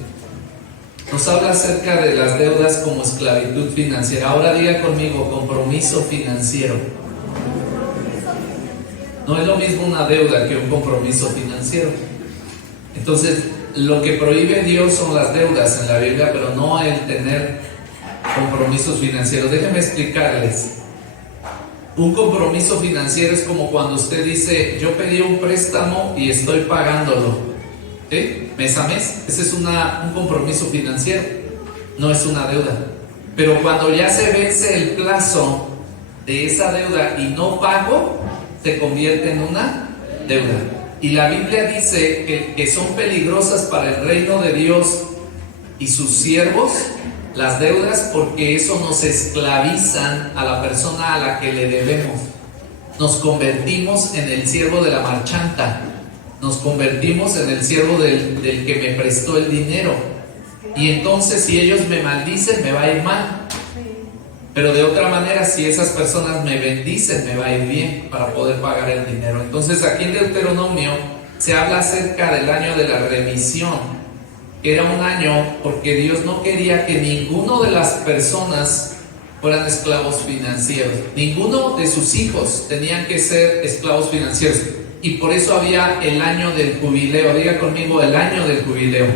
nos habla acerca de las deudas como esclavitud financiera. Ahora diga conmigo: compromiso financiero. No es lo mismo una deuda que un compromiso financiero. Entonces, lo que prohíbe Dios son las deudas en la Biblia, pero no el tener compromisos financieros. Déjenme explicarles. Un compromiso financiero es como cuando usted dice: yo pedí un préstamo y estoy pagándolo, ¿sí? Mes a mes. Ese es un compromiso financiero, no es una deuda. Pero cuando ya se vence el plazo de esa deuda y no pago, se convierte en una deuda. Y la Biblia dice que son peligrosas para el reino de Dios y sus siervos las deudas, porque eso nos esclavizan a la persona a la que le debemos. Nos convertimos en el siervo de la marchanta, nos convertimos en el siervo del que me prestó el dinero, y entonces si ellos me maldicen, me va a ir mal. Pero de otra manera, si esas personas me bendicen, me va a ir bien para poder pagar el dinero. Entonces aquí en Deuteronomio se habla acerca del año de la remisión, que era un año porque Dios no quería que ninguno de las personas fueran esclavos financieros. Ninguno de sus hijos tenían que ser esclavos financieros. Y por eso había el año del jubileo. Diga conmigo: el año del jubileo.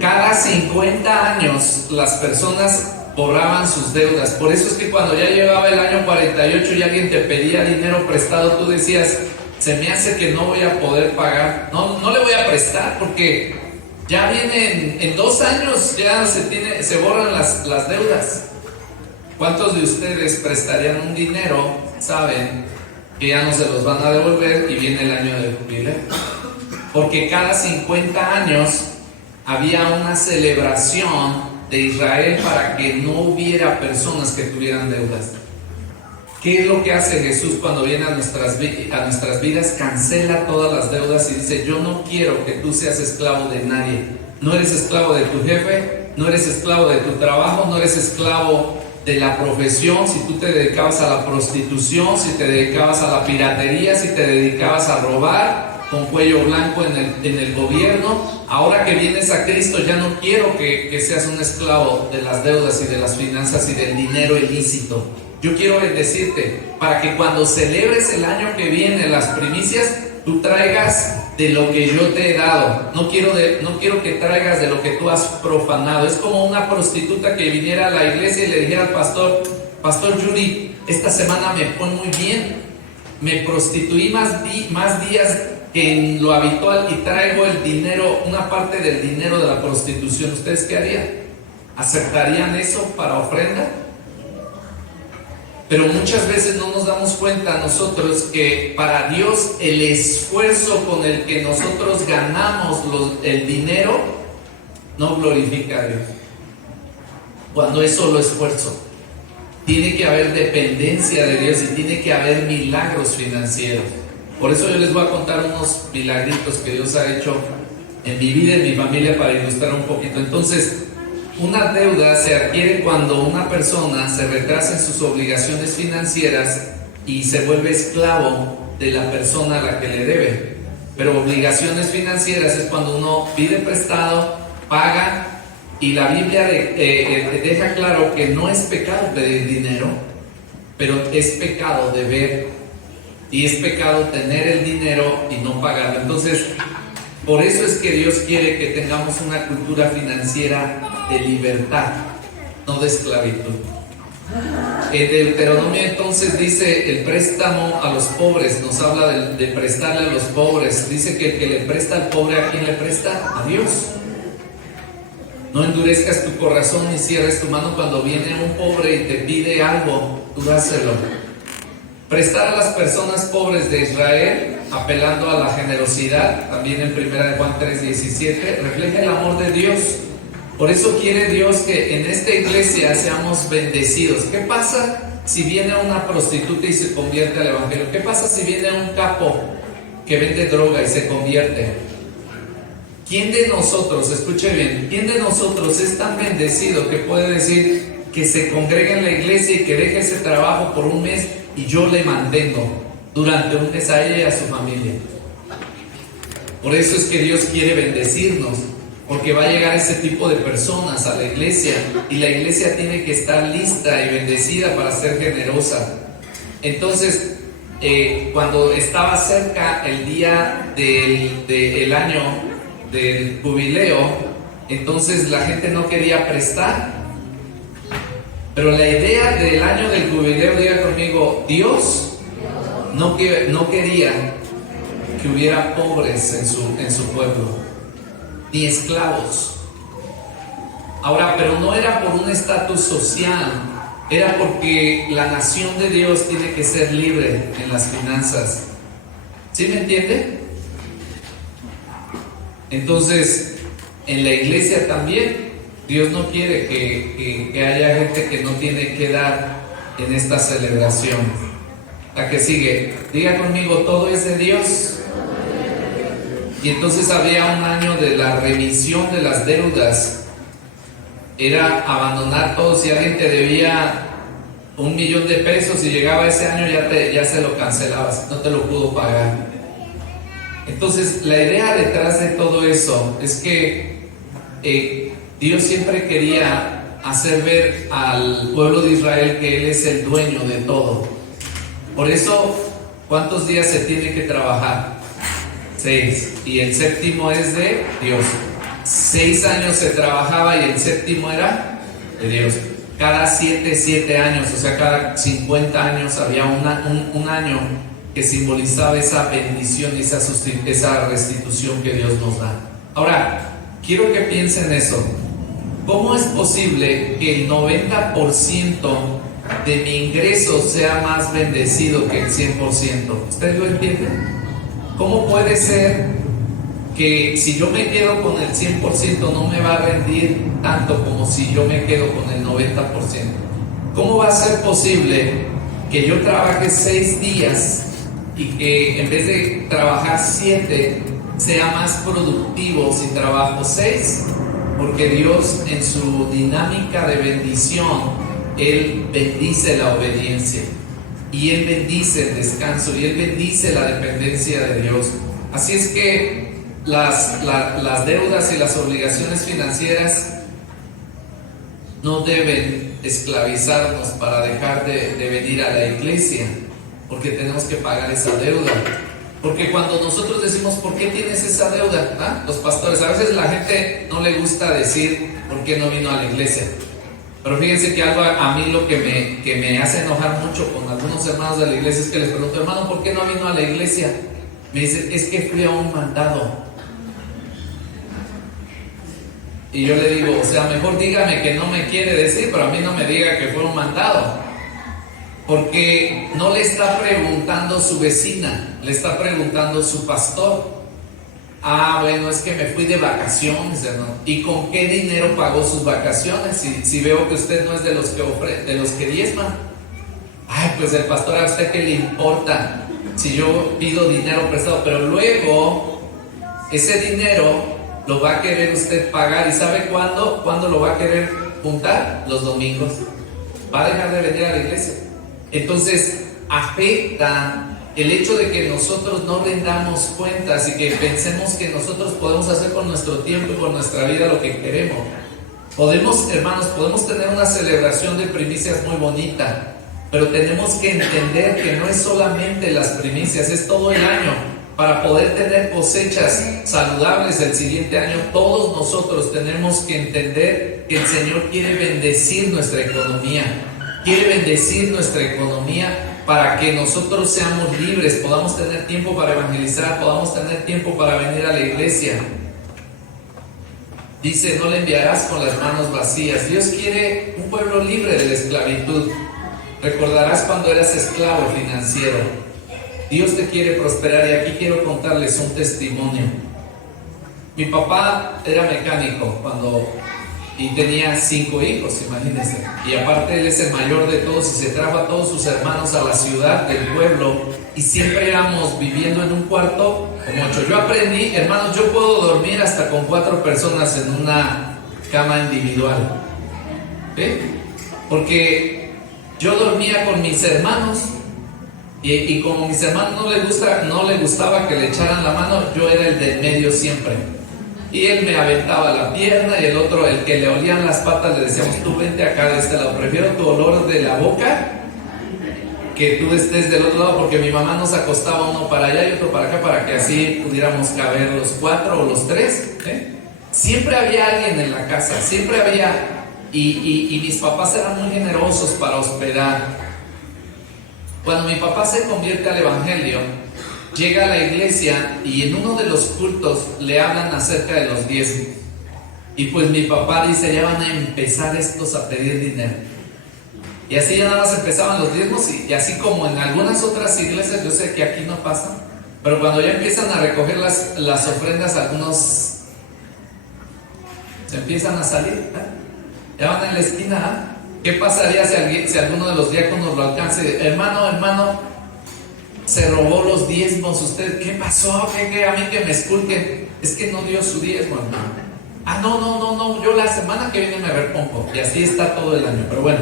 Cada 50 años las personas borraban sus deudas. Por eso es que cuando ya llegaba el año 48 y alguien te pedía dinero prestado, tú decías: se me hace que no voy a poder pagar, no le voy a prestar, porque ya vienen en 2 años, ya se borran las deudas. ¿Cuántos de ustedes prestarían un dinero, saben que ya no se los van a devolver y viene el año del jubileo? Porque cada 50 años había una celebración de Israel para que no hubiera personas que tuvieran deudas. ¿Qué es lo que hace Jesús cuando viene a nuestras vidas? Cancela todas las deudas y dice: yo no quiero que tú seas esclavo de nadie. No eres esclavo de tu jefe, no eres esclavo de tu trabajo, no eres esclavo de la profesión. Si tú te dedicabas a la prostitución, si te dedicabas a la piratería, si te dedicabas a robar con cuello blanco en el gobierno, ahora que vienes a Cristo ya no quiero que seas un esclavo de las deudas y de las finanzas y del dinero ilícito. Yo quiero bendecirte para que cuando celebres el año que viene las primicias, tú traigas de lo que yo te he dado. No quiero que traigas de lo que tú has profanado. Es como una prostituta que viniera a la iglesia y le dijera al pastor: Pastor Yuri, esta semana me fue muy bien, me prostituí más días que en lo habitual y traigo el dinero, una parte del dinero de la prostitución. ¿Ustedes qué harían? ¿Aceptarían eso para ofrenda? Pero muchas veces no nos damos cuenta nosotros que para Dios el esfuerzo con el que nosotros ganamos el dinero no glorifica a Dios. Cuando es solo esfuerzo, tiene que haber dependencia de Dios y tiene que haber milagros financieros. Por eso yo les voy a contar unos milagritos que Dios ha hecho en mi vida y en mi familia para ilustrar un poquito. Entonces, una deuda se adquiere cuando una persona se retrasa en sus obligaciones financieras y se vuelve esclavo de la persona a la que le debe. Pero obligaciones financieras es cuando uno pide prestado, paga, y la Biblia deja claro que no es pecado pedir dinero, pero es pecado deber, y es pecado tener el dinero y no pagarlo. Entonces, por eso es que Dios quiere que tengamos una cultura financiera de libertad, no de esclavitud. En Deuteronomio entonces dice el préstamo a los pobres, nos habla de prestarle a los pobres. Dice que el que le presta al pobre, ¿a quién le presta? A Dios. No endurezcas tu corazón ni cierres tu mano cuando viene un pobre y te pide algo, tú dáselo. Prestar a las personas pobres de Israel, apelando a la generosidad, también en 1 Juan 3:17, refleja el amor de Dios. Por eso quiere Dios que en esta iglesia seamos bendecidos. ¿Qué pasa si viene una prostituta y se convierte al evangelio? ¿Qué pasa si viene un capo que vende droga y se convierte? ¿Quién de nosotros, escuche bien, quién de nosotros es tan bendecido que puede decir que se congregue en la iglesia y que deje ese trabajo por un mes y yo le mantengo durante un mes a ella y a su familia? Por eso es que Dios quiere bendecirnos, porque va a llegar ese tipo de personas a la iglesia y la iglesia tiene que estar lista y bendecida para ser generosa. Entonces, cuando estaba cerca el día del año del jubileo, entonces la gente no quería prestar, pero la idea del año del jubileo, diga conmigo, Dios no quería que hubiera pobres en su pueblo, ni esclavos. Ahora, pero no era por un estatus social, era porque la nación de Dios tiene que ser libre en las finanzas. ¿Sí me entiende? Entonces, en la iglesia también, Dios no quiere que haya gente que no tiene que dar en esta celebración. La que sigue, diga conmigo, todo es de Dios. Y entonces había un año de la remisión de las deudas. Era abandonar todo. Si alguien te debía $1,000,000 y llegaba ese año, ya se lo cancelabas, no te lo pudo pagar. Entonces, la idea detrás de todo eso es que Dios siempre quería hacer ver al pueblo de Israel que Él es el dueño de todo. Por eso, ¿cuántos días se tiene que trabajar? 6. Y el séptimo es de Dios. 6 años se trabajaba y el séptimo era de Dios. Cada 7 años, o sea, cada 50 años había un año que simbolizaba esa bendición y esa restitución que Dios nos da. Ahora, quiero que piensen eso. ¿Cómo es posible que el 90% de mi ingreso sea más bendecido que el 100%? ¿Ustedes lo entienden? ¿Cómo puede ser que si yo me quedo con el 100% no me va a rendir tanto como si yo me quedo con el 90%? ¿Cómo va a ser posible que yo trabaje 6 días y que en vez de trabajar 7 sea más productivo si trabajo 6? Porque Dios, en su dinámica de bendición, Él bendice la obediencia y Él bendice el descanso y Él bendice la dependencia de Dios. Así es que las deudas y las obligaciones financieras no deben esclavizarnos para dejar de venir a la iglesia, porque tenemos que pagar esa deuda. Porque cuando nosotros decimos, ¿por qué tienes esa deuda? ¿Ah? Los pastores, a veces la gente no le gusta decir por qué no vino a la iglesia. Pero fíjense que algo a mí lo que me hace enojar mucho con algunos hermanos de la iglesia es que les pregunto, hermano, ¿por qué no vino a la iglesia? Me dicen, es que fui a un mandado. Y yo le digo, o sea, mejor dígame que no me quiere decir, pero a mí no me diga que fue un mandado. porque no le está preguntando su vecina, le está preguntando su pastor. Ah, bueno, es que me fui de vacaciones, hermano. ¿Y con qué dinero pagó sus vacaciones? Si veo que usted no es de los que diezman. Ay, pues el pastor, ¿a usted qué le importa si yo pido dinero prestado? Pero luego ese dinero lo va a querer usted pagar. ¿Y sabe cuándo? ¿Cuándo lo va a querer juntar? Los domingos. Va a dejar de venir a la iglesia. Entonces afecta el hecho de que nosotros no rendamos cuentas y que pensemos que nosotros podemos hacer con nuestro tiempo y con nuestra vida lo que queremos. Podemos, hermanos, podemos tener una celebración de primicias muy bonita, pero tenemos que entender que no es solamente las primicias, es todo el año. Para poder tener cosechas saludables el siguiente año, todos nosotros tenemos que entender que el Señor quiere bendecir nuestra economía. Quiere bendecir nuestra economía para que nosotros seamos libres, podamos tener tiempo para evangelizar, podamos tener tiempo para venir a la iglesia. Dice, no le enviarás con las manos vacías. Dios quiere un pueblo libre de la esclavitud. Recordarás cuando eras esclavo financiero. Dios te quiere prosperar y aquí quiero contarles un testimonio. Mi papá era mecánico y tenía 5 hijos, imagínense. Y aparte él es el mayor de todos y se trajo a todos sus hermanos a la ciudad del pueblo y siempre íbamos viviendo en un cuarto como 8. Yo aprendí, hermanos, yo puedo dormir hasta con 4 personas en una cama individual. ¿Ve? Porque yo dormía con mis hermanos y como a mis hermanos no le gustaba que le echaran la mano, yo era el del medio siempre. Y él me aventaba la pierna y el otro, el que le olían las patas, le decíamos, tú vente acá de este lado, prefiero tu olor de la boca que tú estés del otro lado, porque mi mamá nos acostaba uno para allá y otro para acá para que así pudiéramos caber los 4 o los 3. Siempre había alguien en la casa, siempre había, y mis papás eran muy generosos para hospedar. Cuando mi papá se convierte al evangelio, llega a la iglesia y en uno de los cultos le hablan acerca de los diezmos. Y pues mi papá dice, ya van a empezar estos a pedir dinero. Y así ya nada más empezaban los diezmos y así como en algunas otras iglesias, yo sé que aquí no pasa, pero cuando ya empiezan a recoger las ofrendas, algunos se empiezan a salir, ya van en la esquina. ¿Qué pasaría si alguno de los diáconos lo alcance? Hermano, se robó los diezmos usted. ¿Qué pasó? ¿Qué? A mí que me esculquen. Es que no dio su diezmo, hermano. Ah, no, yo la semana que viene me repongo. Y así está todo el año. Pero bueno,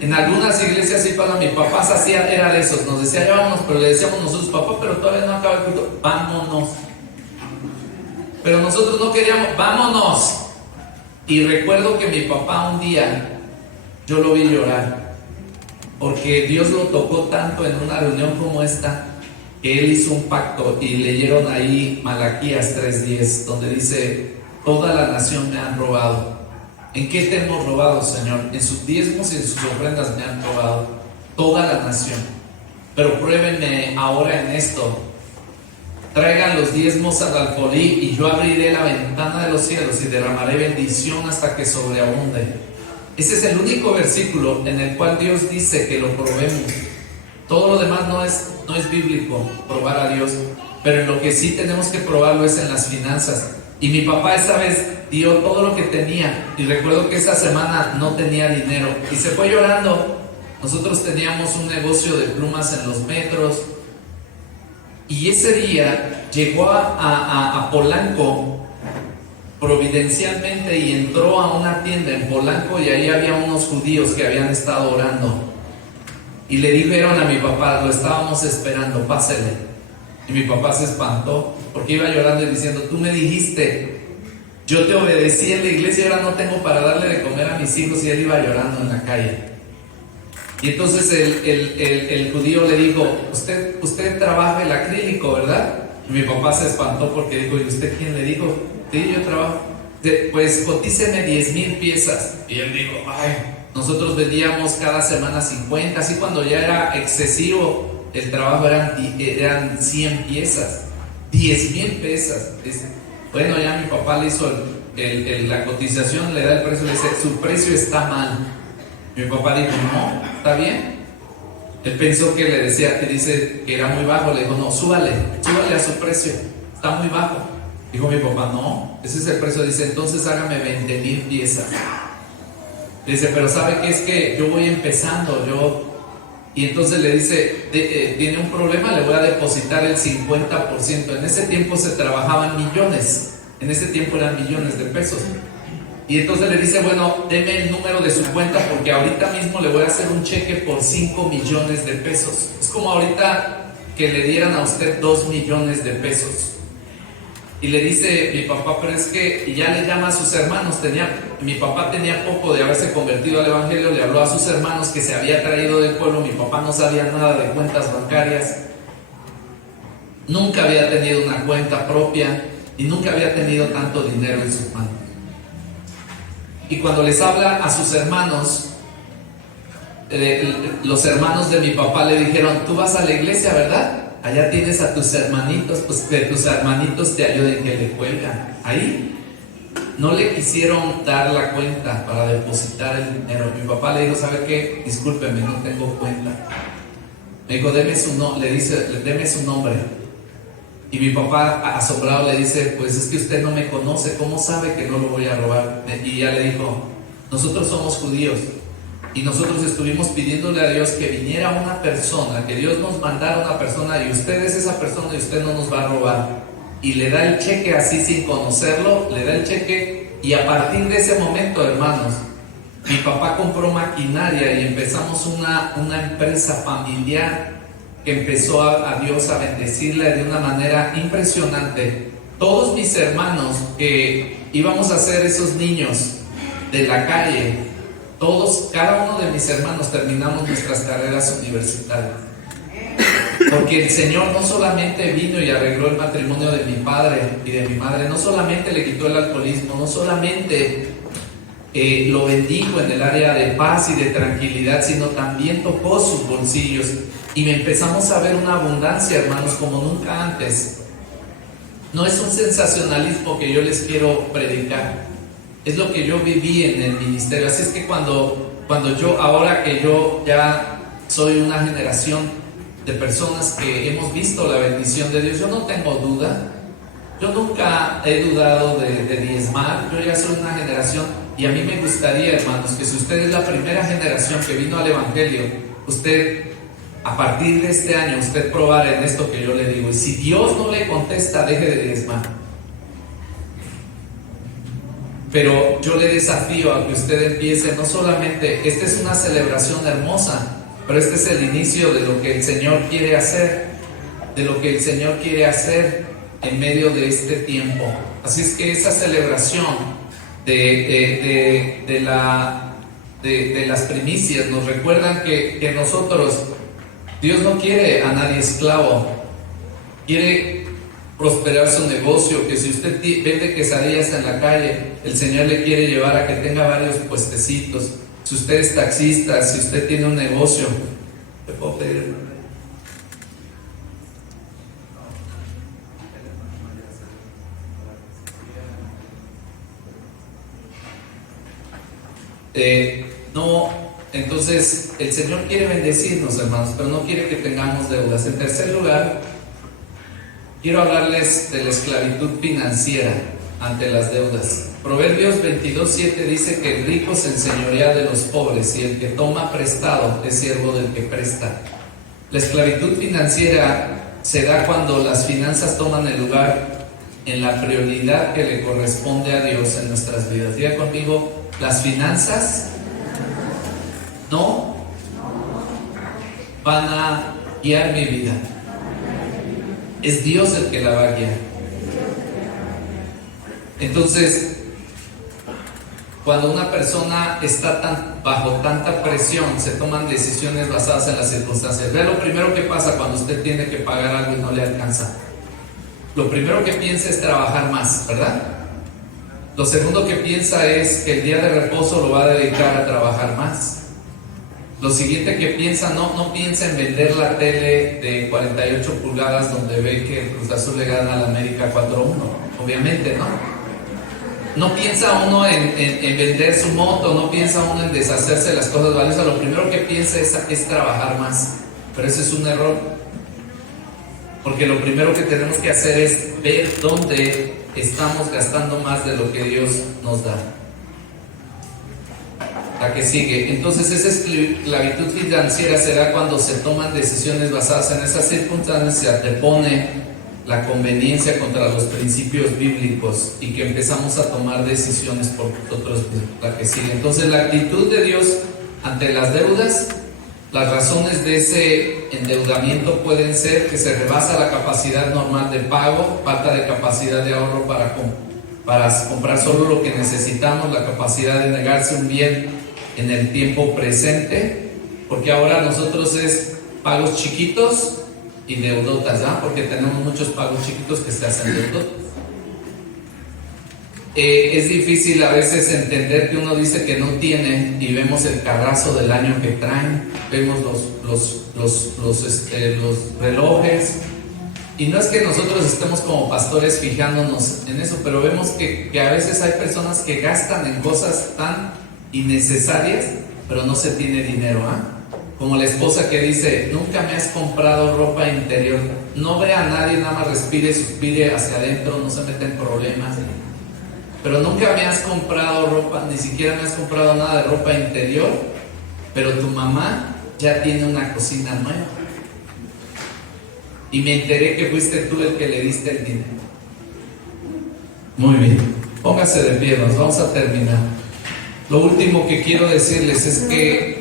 en algunas iglesias sí para mi papá era de esos. Nos decía, ya vámonos, pero le decíamos nosotros, papá, pero todavía no acaba el culto. Vámonos. Pero nosotros no queríamos, vámonos. Y recuerdo que mi papá un día, yo lo vi llorar. Porque Dios lo tocó tanto en una reunión como esta, que él hizo un pacto y leyeron ahí Malaquías 3:10, donde dice, toda la nación me han robado. ¿En qué te hemos robado, Señor? En sus diezmos y en sus ofrendas me han robado. Toda la nación. Pero pruébenme ahora en esto. Traigan los diezmos al alfolí y yo abriré la ventana de los cielos y derramaré bendición hasta que sobreabunde. Ese es el único versículo en el cual Dios dice que lo probemos. Todo lo demás no es bíblico, probar a Dios. Pero en lo que sí tenemos que probarlo es en las finanzas. Y mi papá esa vez dio todo lo que tenía. Y recuerdo que esa semana no tenía dinero. Y se fue llorando. Nosotros teníamos un negocio de plumas en los metros. Y ese día llegó a Polanco providencialmente y entró a una tienda en Polanco y ahí había unos judíos que habían estado orando y le dijeron a mi papá, lo estábamos esperando, pásele. Y mi papá se espantó porque iba llorando y diciendo, tú me dijiste, yo te obedecí en la iglesia y ahora no tengo para darle de comer a mis hijos. Y él iba llorando en la calle. Y entonces el judío le dijo, usted trabaja el acrílico, ¿verdad? Y mi papá se espantó porque dijo, ¿y usted quién le dijo? Sí, yo trabajo. Pues cotíceme 10,000 piezas. Y él dijo, ay, nosotros vendíamos cada semana 50. Así cuando ya era excesivo el trabajo eran 100 piezas, 10,000 pesas. Bueno, ya mi papá le hizo la cotización, le da el precio, le dice, su precio está mal. Mi papá dijo, no, está bien. Él pensó que le decía, que dice que era muy bajo. Le dijo, no, súbale a su precio, está muy bajo. Dijo mi papá, no, ese es el precio. Dice, entonces hágame 20,000 piezas. Dice, pero ¿sabe qué? Es que yo voy empezando, y entonces le dice, tiene un problema, le voy a depositar el 50%. En ese tiempo se trabajaban millones, en ese tiempo eran millones de pesos. Y entonces le dice, bueno, deme el número de su cuenta porque ahorita mismo le voy a hacer un cheque por 5 millones de pesos. Es como ahorita que le dieran a usted 2 millones de pesos. Y le dice mi papá, pero es que, y ya le llama a sus hermanos. Mi papá tenía poco de haberse convertido al evangelio, le habló a sus hermanos que se había traído del pueblo. Mi papá no sabía nada de cuentas bancarias, nunca había tenido una cuenta propia y nunca había tenido tanto dinero en sus manos. Y cuando les habla a sus hermanos, los hermanos de mi papá le dijeron, tú vas a la iglesia, ¿verdad? Allá tienes a tus hermanitos, pues que tus hermanitos te ayuden, que le cuelgan. Ahí no le quisieron dar la cuenta para depositar el dinero. Mi papá le dijo, ¿sabe qué? Discúlpeme, no tengo cuenta. Me dijo, deme su nombre. Y mi papá, asombrado, le dice, pues es que usted no me conoce, ¿cómo sabe que no lo voy a robar? Y ya le dijo, nosotros somos judíos y nosotros estuvimos pidiéndole a Dios que viniera una persona, que Dios nos mandara una persona, y usted es esa persona y usted no nos va a robar. Y le da el cheque así sin conocerlo, le da el cheque, y a partir de ese momento, hermanos, mi papá compró maquinaria y empezamos una empresa familiar que empezó a Dios a bendecirla de una manera impresionante. Todos mis hermanos que íbamos a ser esos niños de la calle, cada uno de mis hermanos terminamos nuestras carreras universitarias. Porque el Señor no solamente vino y arregló el matrimonio de mi padre y de mi madre, no solamente le quitó el alcoholismo, no solamente lo bendijo en el área de paz y de tranquilidad, sino también tocó sus bolsillos. Y empezamos a ver una abundancia, hermanos, como nunca antes. No es un sensacionalismo que yo les quiero predicar, es lo que yo viví en el ministerio. Así es que ahora que yo ya soy una generación de personas que hemos visto la bendición de Dios, yo no tengo duda. Yo nunca he dudado de diezmar. Yo ya soy una generación, y a mí me gustaría, hermanos, que si usted es la primera generación que vino al evangelio, usted, a partir de este año, usted probara en esto que yo le digo. Y si Dios no le contesta, deje de diezmar. Pero yo le desafío a que usted empiece, no solamente, esta es una celebración hermosa, pero este es el inicio de lo que el Señor quiere hacer, en medio de este tiempo. Así es que esa celebración de las primicias nos recuerdan que nosotros, Dios no quiere a nadie esclavo, quiere prosperar su negocio. Que si usted vende quesadillas en la calle, el Señor le quiere llevar a que tenga varios puestecitos. Si usted es taxista, si usted tiene un negocio, ¿le puedo pedir? Entonces el Señor quiere bendecirnos, hermanos, pero no quiere que tengamos deudas. En tercer lugar, quiero hablarles de la esclavitud financiera ante las deudas. Proverbios 22:7 dice que el rico se enseñorea de los pobres, y el que toma prestado es siervo del que presta. La esclavitud financiera se da cuando las finanzas toman el lugar en la prioridad que le corresponde a Dios en nuestras vidas. Diga conmigo, las finanzas no van a guiar mi vida, es Dios el que la va a guiar. Entonces, cuando una persona está bajo tanta presión, se toman decisiones basadas en las circunstancias. Vea lo primero que pasa cuando usted tiene que pagar algo y no le alcanza. Lo primero que piensa es trabajar más, ¿verdad? Lo segundo que piensa es que el día de reposo lo va a dedicar a trabajar más. Lo siguiente que piensa, no piensa en vender la tele de 48 pulgadas donde ve que el Cruz Azul le gana al América 4-1, obviamente, ¿no? No piensa uno en vender su moto, no piensa uno en deshacerse de las cosas valiosas. Lo primero que piensa es trabajar más. Pero ese es un error, porque lo primero que tenemos que hacer es ver dónde estamos gastando más de lo que Dios nos da. La que sigue. Entonces esa esclavitud financiera será cuando se toman decisiones basadas en esas circunstancias, se antepone la conveniencia contra los principios bíblicos y que empezamos a tomar decisiones por nosotros. La que sigue. Entonces la actitud de Dios ante las deudas, las razones de ese endeudamiento pueden ser que se rebasa la capacidad normal de pago, falta de capacidad de ahorro para comprar solo lo que necesitamos, la capacidad de negarse un bien en el tiempo presente, porque ahora nosotros es pagos chiquitos y deudotas, ¿ah? Porque tenemos muchos pagos chiquitos que se hacen deudotas. Es difícil a veces entender que uno dice que no tiene y vemos el carrazo del año que traen, vemos los relojes, y no es que nosotros estemos como pastores fijándonos en eso, pero vemos que a veces hay personas que gastan en cosas tan innecesarias, pero no se tiene dinero, ¿ah? Como la esposa que dice: nunca me has comprado ropa interior. No ve a nadie, nada más respire, suspire hacia adentro, no se mete en problemas. Pero nunca me has comprado ropa, ni siquiera me has comprado nada de ropa interior, pero tu mamá ya tiene una cocina nueva. Y me enteré que fuiste tú el que le diste el dinero. Muy bien, póngase de pie, nos vamos a terminar. Lo último que quiero decirles es que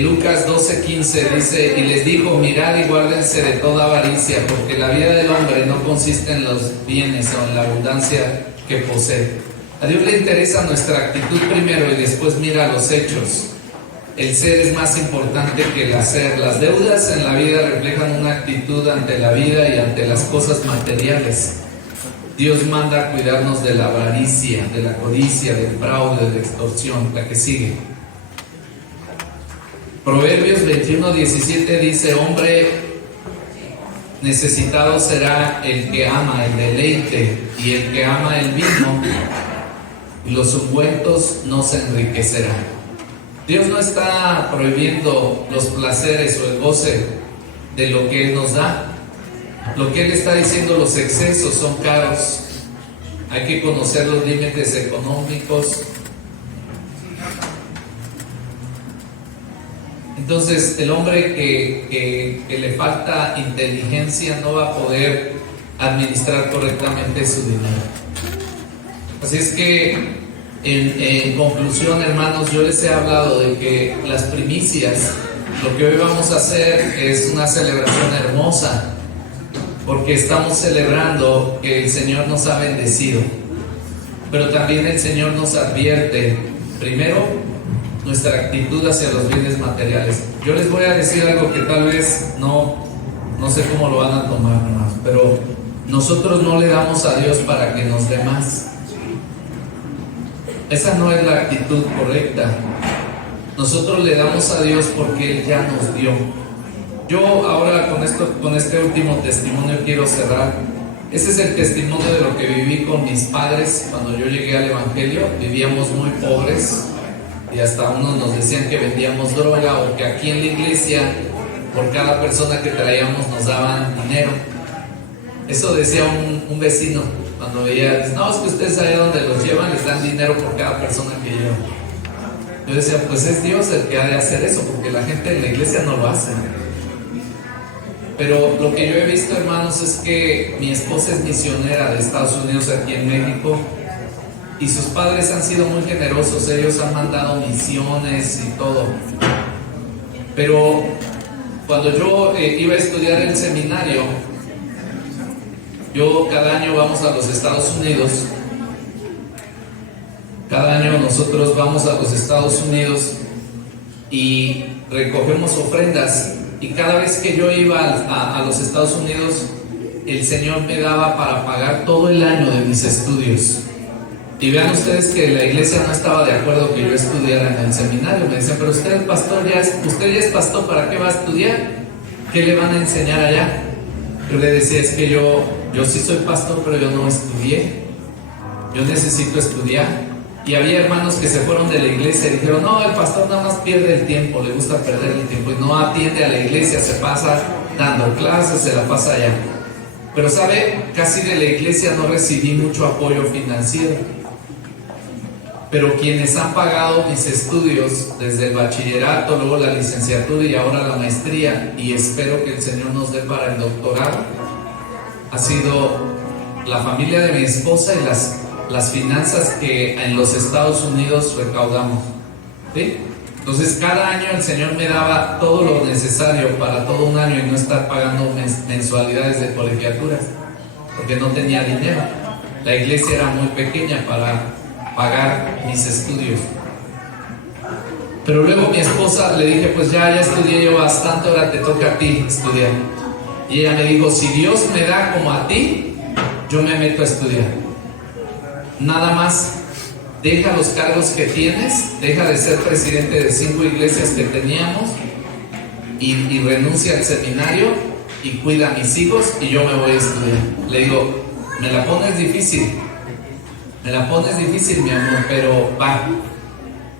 Lucas 12:15 dice: y les dijo, mirad y guárdense de toda avaricia, porque la vida del hombre no consiste en los bienes o en la abundancia que posee. A Dios le interesa nuestra actitud primero y después mira los hechos. El ser es más importante que el hacer. Las deudas en la vida reflejan una actitud ante la vida y ante las cosas materiales. Dios manda a cuidarnos de la avaricia, de la codicia, del fraude, de la extorsión. La que sigue. Proverbios 21:17 dice: hombre necesitado será el que ama el deleite, y el que ama el vino y los ungüentos no se enriquecerá. Dios no está prohibiendo los placeres o el goce de lo que Él nos da. Lo que Él está diciendo, los excesos son caros. Hay que conocer los límites económicos. Entonces el hombre que le falta inteligencia no va a poder administrar correctamente su dinero. Así es que en conclusión, hermanos, yo les he hablado de que las primicias, lo que hoy vamos a hacer es una celebración hermosa, porque estamos celebrando que el Señor nos ha bendecido, pero también el Señor nos advierte, primero, nuestra actitud hacia los bienes materiales. Yo les voy a decir algo que tal vez no sé cómo lo van a tomar, hermanos, pero nosotros no le damos a Dios para que nos dé más. Esa no es la actitud correcta. Nosotros le damos a Dios porque Él ya nos dio. Yo ahora con este último testimonio quiero cerrar. Ese es el testimonio de lo que viví con mis padres cuando yo llegué al Evangelio. Vivíamos muy pobres y hasta unos nos decían que vendíamos droga, o que aquí en la iglesia por cada persona que traíamos nos daban dinero. Eso decía un vecino cuando veía: no, es que ustedes allá donde los llevan les dan dinero por cada persona que llevan. Yo decía: pues es Dios el que ha de hacer eso, porque la gente en la iglesia no lo hace. Pero lo que yo he visto, hermanos, es que mi esposa es misionera de Estados Unidos aquí en México, y sus padres han sido muy generosos. Ellos han mandado misiones y todo. Pero cuando yo iba a estudiar el seminario, yo cada año vamos a los Estados Unidos. Cada año nosotros vamos a los Estados Unidos y recogemos ofrendas. Y cada vez que yo iba a los Estados Unidos, el Señor me daba para pagar todo el año de mis estudios. Y vean ustedes que la iglesia no estaba de acuerdo que yo estudiara en el seminario. Me decían: pero usted, pastor, usted ya es pastor, ¿para qué va a estudiar? ¿Qué le van a enseñar allá? Yo le decía: es que yo sí soy pastor, pero yo no estudié. Yo necesito estudiar. Y había hermanos que se fueron de la iglesia y dijeron, no, el pastor nada más pierde el tiempo, le gusta perder el tiempo y no atiende a la iglesia, se pasa dando clases, se la pasa allá. Pero sabe, casi de la iglesia no recibí mucho apoyo financiero. Pero quienes han pagado mis estudios desde el bachillerato, luego la licenciatura y ahora la maestría, y espero que el Señor nos dé para el doctorado, ha sido la familia de mi esposa y las finanzas que en los Estados Unidos recaudamos, ¿sí? Entonces cada año el Señor me daba todo lo necesario para todo un año y no estar pagando mensualidades de colegiaturas, porque no tenía dinero. La iglesia era muy pequeña para pagar mis estudios. Pero luego mi esposa le dije, pues ya estudié yo bastante, ahora te toca a ti estudiar. Y ella me dijo, si Dios me da como a ti, yo me meto a estudiar. Nada más deja los cargos que tienes, deja de ser presidente de 5 iglesias que teníamos y renuncia al seminario y cuida a mis hijos y yo me voy a estudiar. Le digo, me la pones difícil, mi amor, pero va,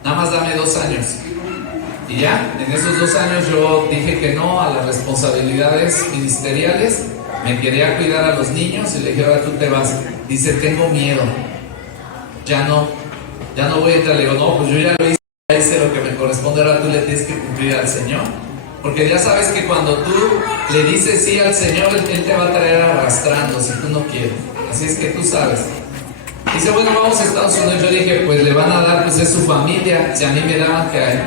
nada más dame 2 años. Y ya, en esos 2 años yo dije que no a las responsabilidades ministeriales, me quería cuidar a los niños y le dije, ahora tú te vas. Dice, tengo miedo, ya no voy a entrar. Le digo, no, pues yo ya lo hice, ya hice lo que me corresponde, ahora tú le tienes que cumplir al Señor. Porque ya sabes que cuando tú le dices sí al Señor, Él te va a traer arrastrando si tú no quieres. Así es que tú sabes. Dice, bueno, vamos a Estados Unidos. Yo dije, pues le van a dar, pues es su familia. Si a mí me daban que a él.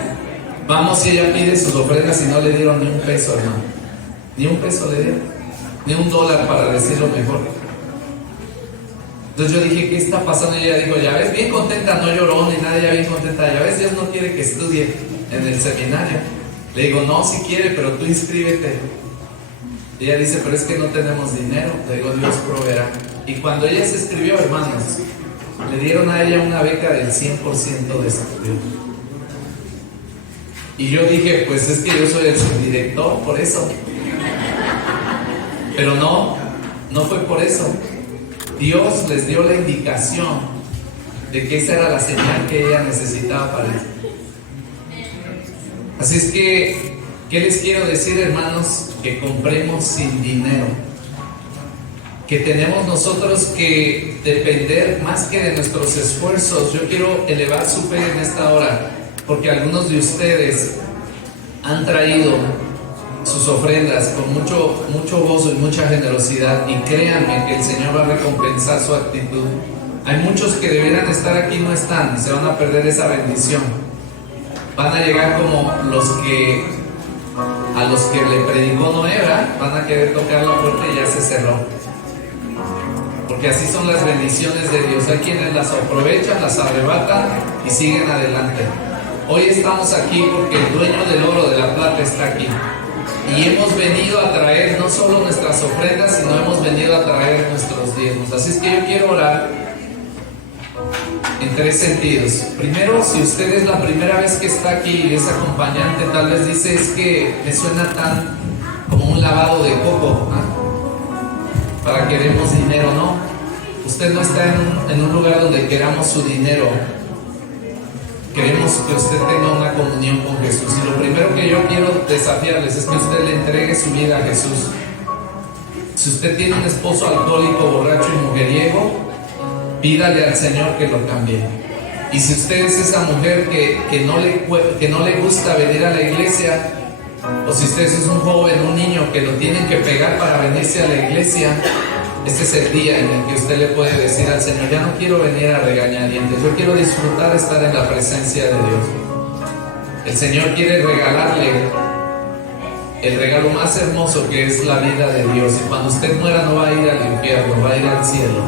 Vamos, si ella pide sus ofrendas y no le dieron ni un peso, hermano. Ni un peso le dieron. Ni $1 para decirlo mejor. Entonces yo dije, ¿qué está pasando? Y ella dijo, ya ves, bien contenta, no lloró ni nada, ya bien contenta. Ya ves, Dios no quiere que estudie en el seminario. Le digo, no, si quiere, pero tú inscríbete. Y ella dice, pero es que no tenemos dinero. Le digo, Dios proveerá. Y cuando ella se inscribió, hermanos, le dieron a ella una beca del 100% de estudio. Y yo dije, pues es que yo soy el subdirector, por eso. Pero no fue por eso. Dios les dio la indicación de que esa era la señal que ella necesitaba para eso. Así es que, ¿qué les quiero decir, hermanos? Que compremos sin dinero. Que tenemos nosotros que depender más que de nuestros esfuerzos. Yo quiero elevar su fe en esta hora, porque algunos de ustedes han traído sus ofrendas con mucho gozo y mucha generosidad, y créanme que el Señor va a recompensar su actitud. Hay muchos que debieran estar aquí y no están, y se van a perder esa bendición. Van a llegar como a los que le predicó Noé, ¿verdad? Van a querer tocar la puerta y ya se cerró. Porque así son las bendiciones de Dios. Hay quienes las aprovechan, las arrebatan y siguen adelante. Hoy estamos aquí porque el dueño del oro, de la plata, está aquí. Y hemos venido a traer no solo nuestras ofrendas, sino hemos venido a traer nuestros diezmos. Así es que yo quiero orar en 3 sentidos. Primero, si usted es la primera vez que está aquí y es acompañante, tal vez dice, es que me suena tan como un lavado de coco, ¿eh? Para que demos dinero. No, usted no está en un lugar donde queramos su dinero. Queremos que usted tenga una comunión con Jesús. Y lo primero que yo quiero desafiarles es que usted le entregue su vida a Jesús. Si usted tiene un esposo alcohólico, borracho y mujeriego, pídale al Señor que lo cambie. Y si usted es esa mujer que no le gusta venir a la iglesia, o si usted es un joven, un niño que lo tienen que pegar para venirse a la iglesia, este es el día en el que usted le puede decir al Señor, ya no quiero venir a regañadientes, yo quiero disfrutar estar en la presencia de Dios. El Señor quiere regalarle el regalo más hermoso, que es la vida de Dios. Y cuando usted muera no va a ir al infierno, va a ir al cielo.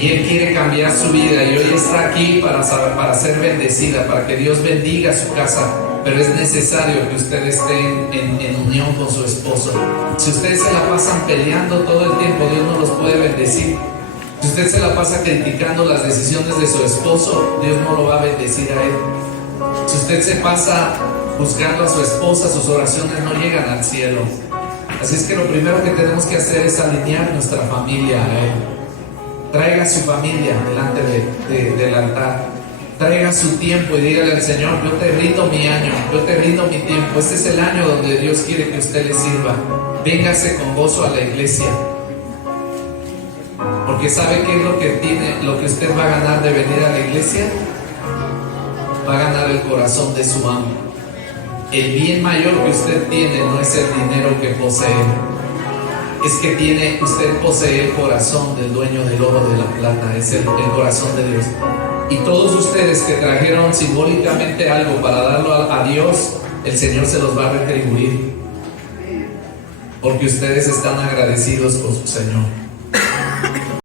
Y Él quiere cambiar su vida, y hoy está aquí para ser bendecida, para que Dios bendiga su casa. Pero es necesario que usted esté en unión con su esposo. Si ustedes se la pasan peleando todo el tiempo, Dios no los puede bendecir. Si usted se la pasa criticando las decisiones de su esposo, Dios no lo va a bendecir a él. Si usted se pasa juzgando a su esposa, sus oraciones no llegan al cielo. Así es que lo primero que tenemos que hacer es alinear nuestra familia a Él. Traiga a su familia delante del altar. Traiga su tiempo y dígale al Señor: yo te rindo mi año, yo te rindo mi tiempo. Este es el año donde Dios quiere que usted le sirva. Véngase con gozo a la iglesia, porque ¿sabe qué es lo que tiene, lo que usted va a ganar de venir a la iglesia? Va a ganar el corazón de su amo. El bien mayor que usted tiene no es el dinero que posee, es que usted posee el corazón del dueño del oro, de la plata. Es el corazón de Dios. Y todos ustedes que trajeron simbólicamente algo para darlo a Dios, el Señor se los va a retribuir, porque ustedes están agradecidos con su Señor.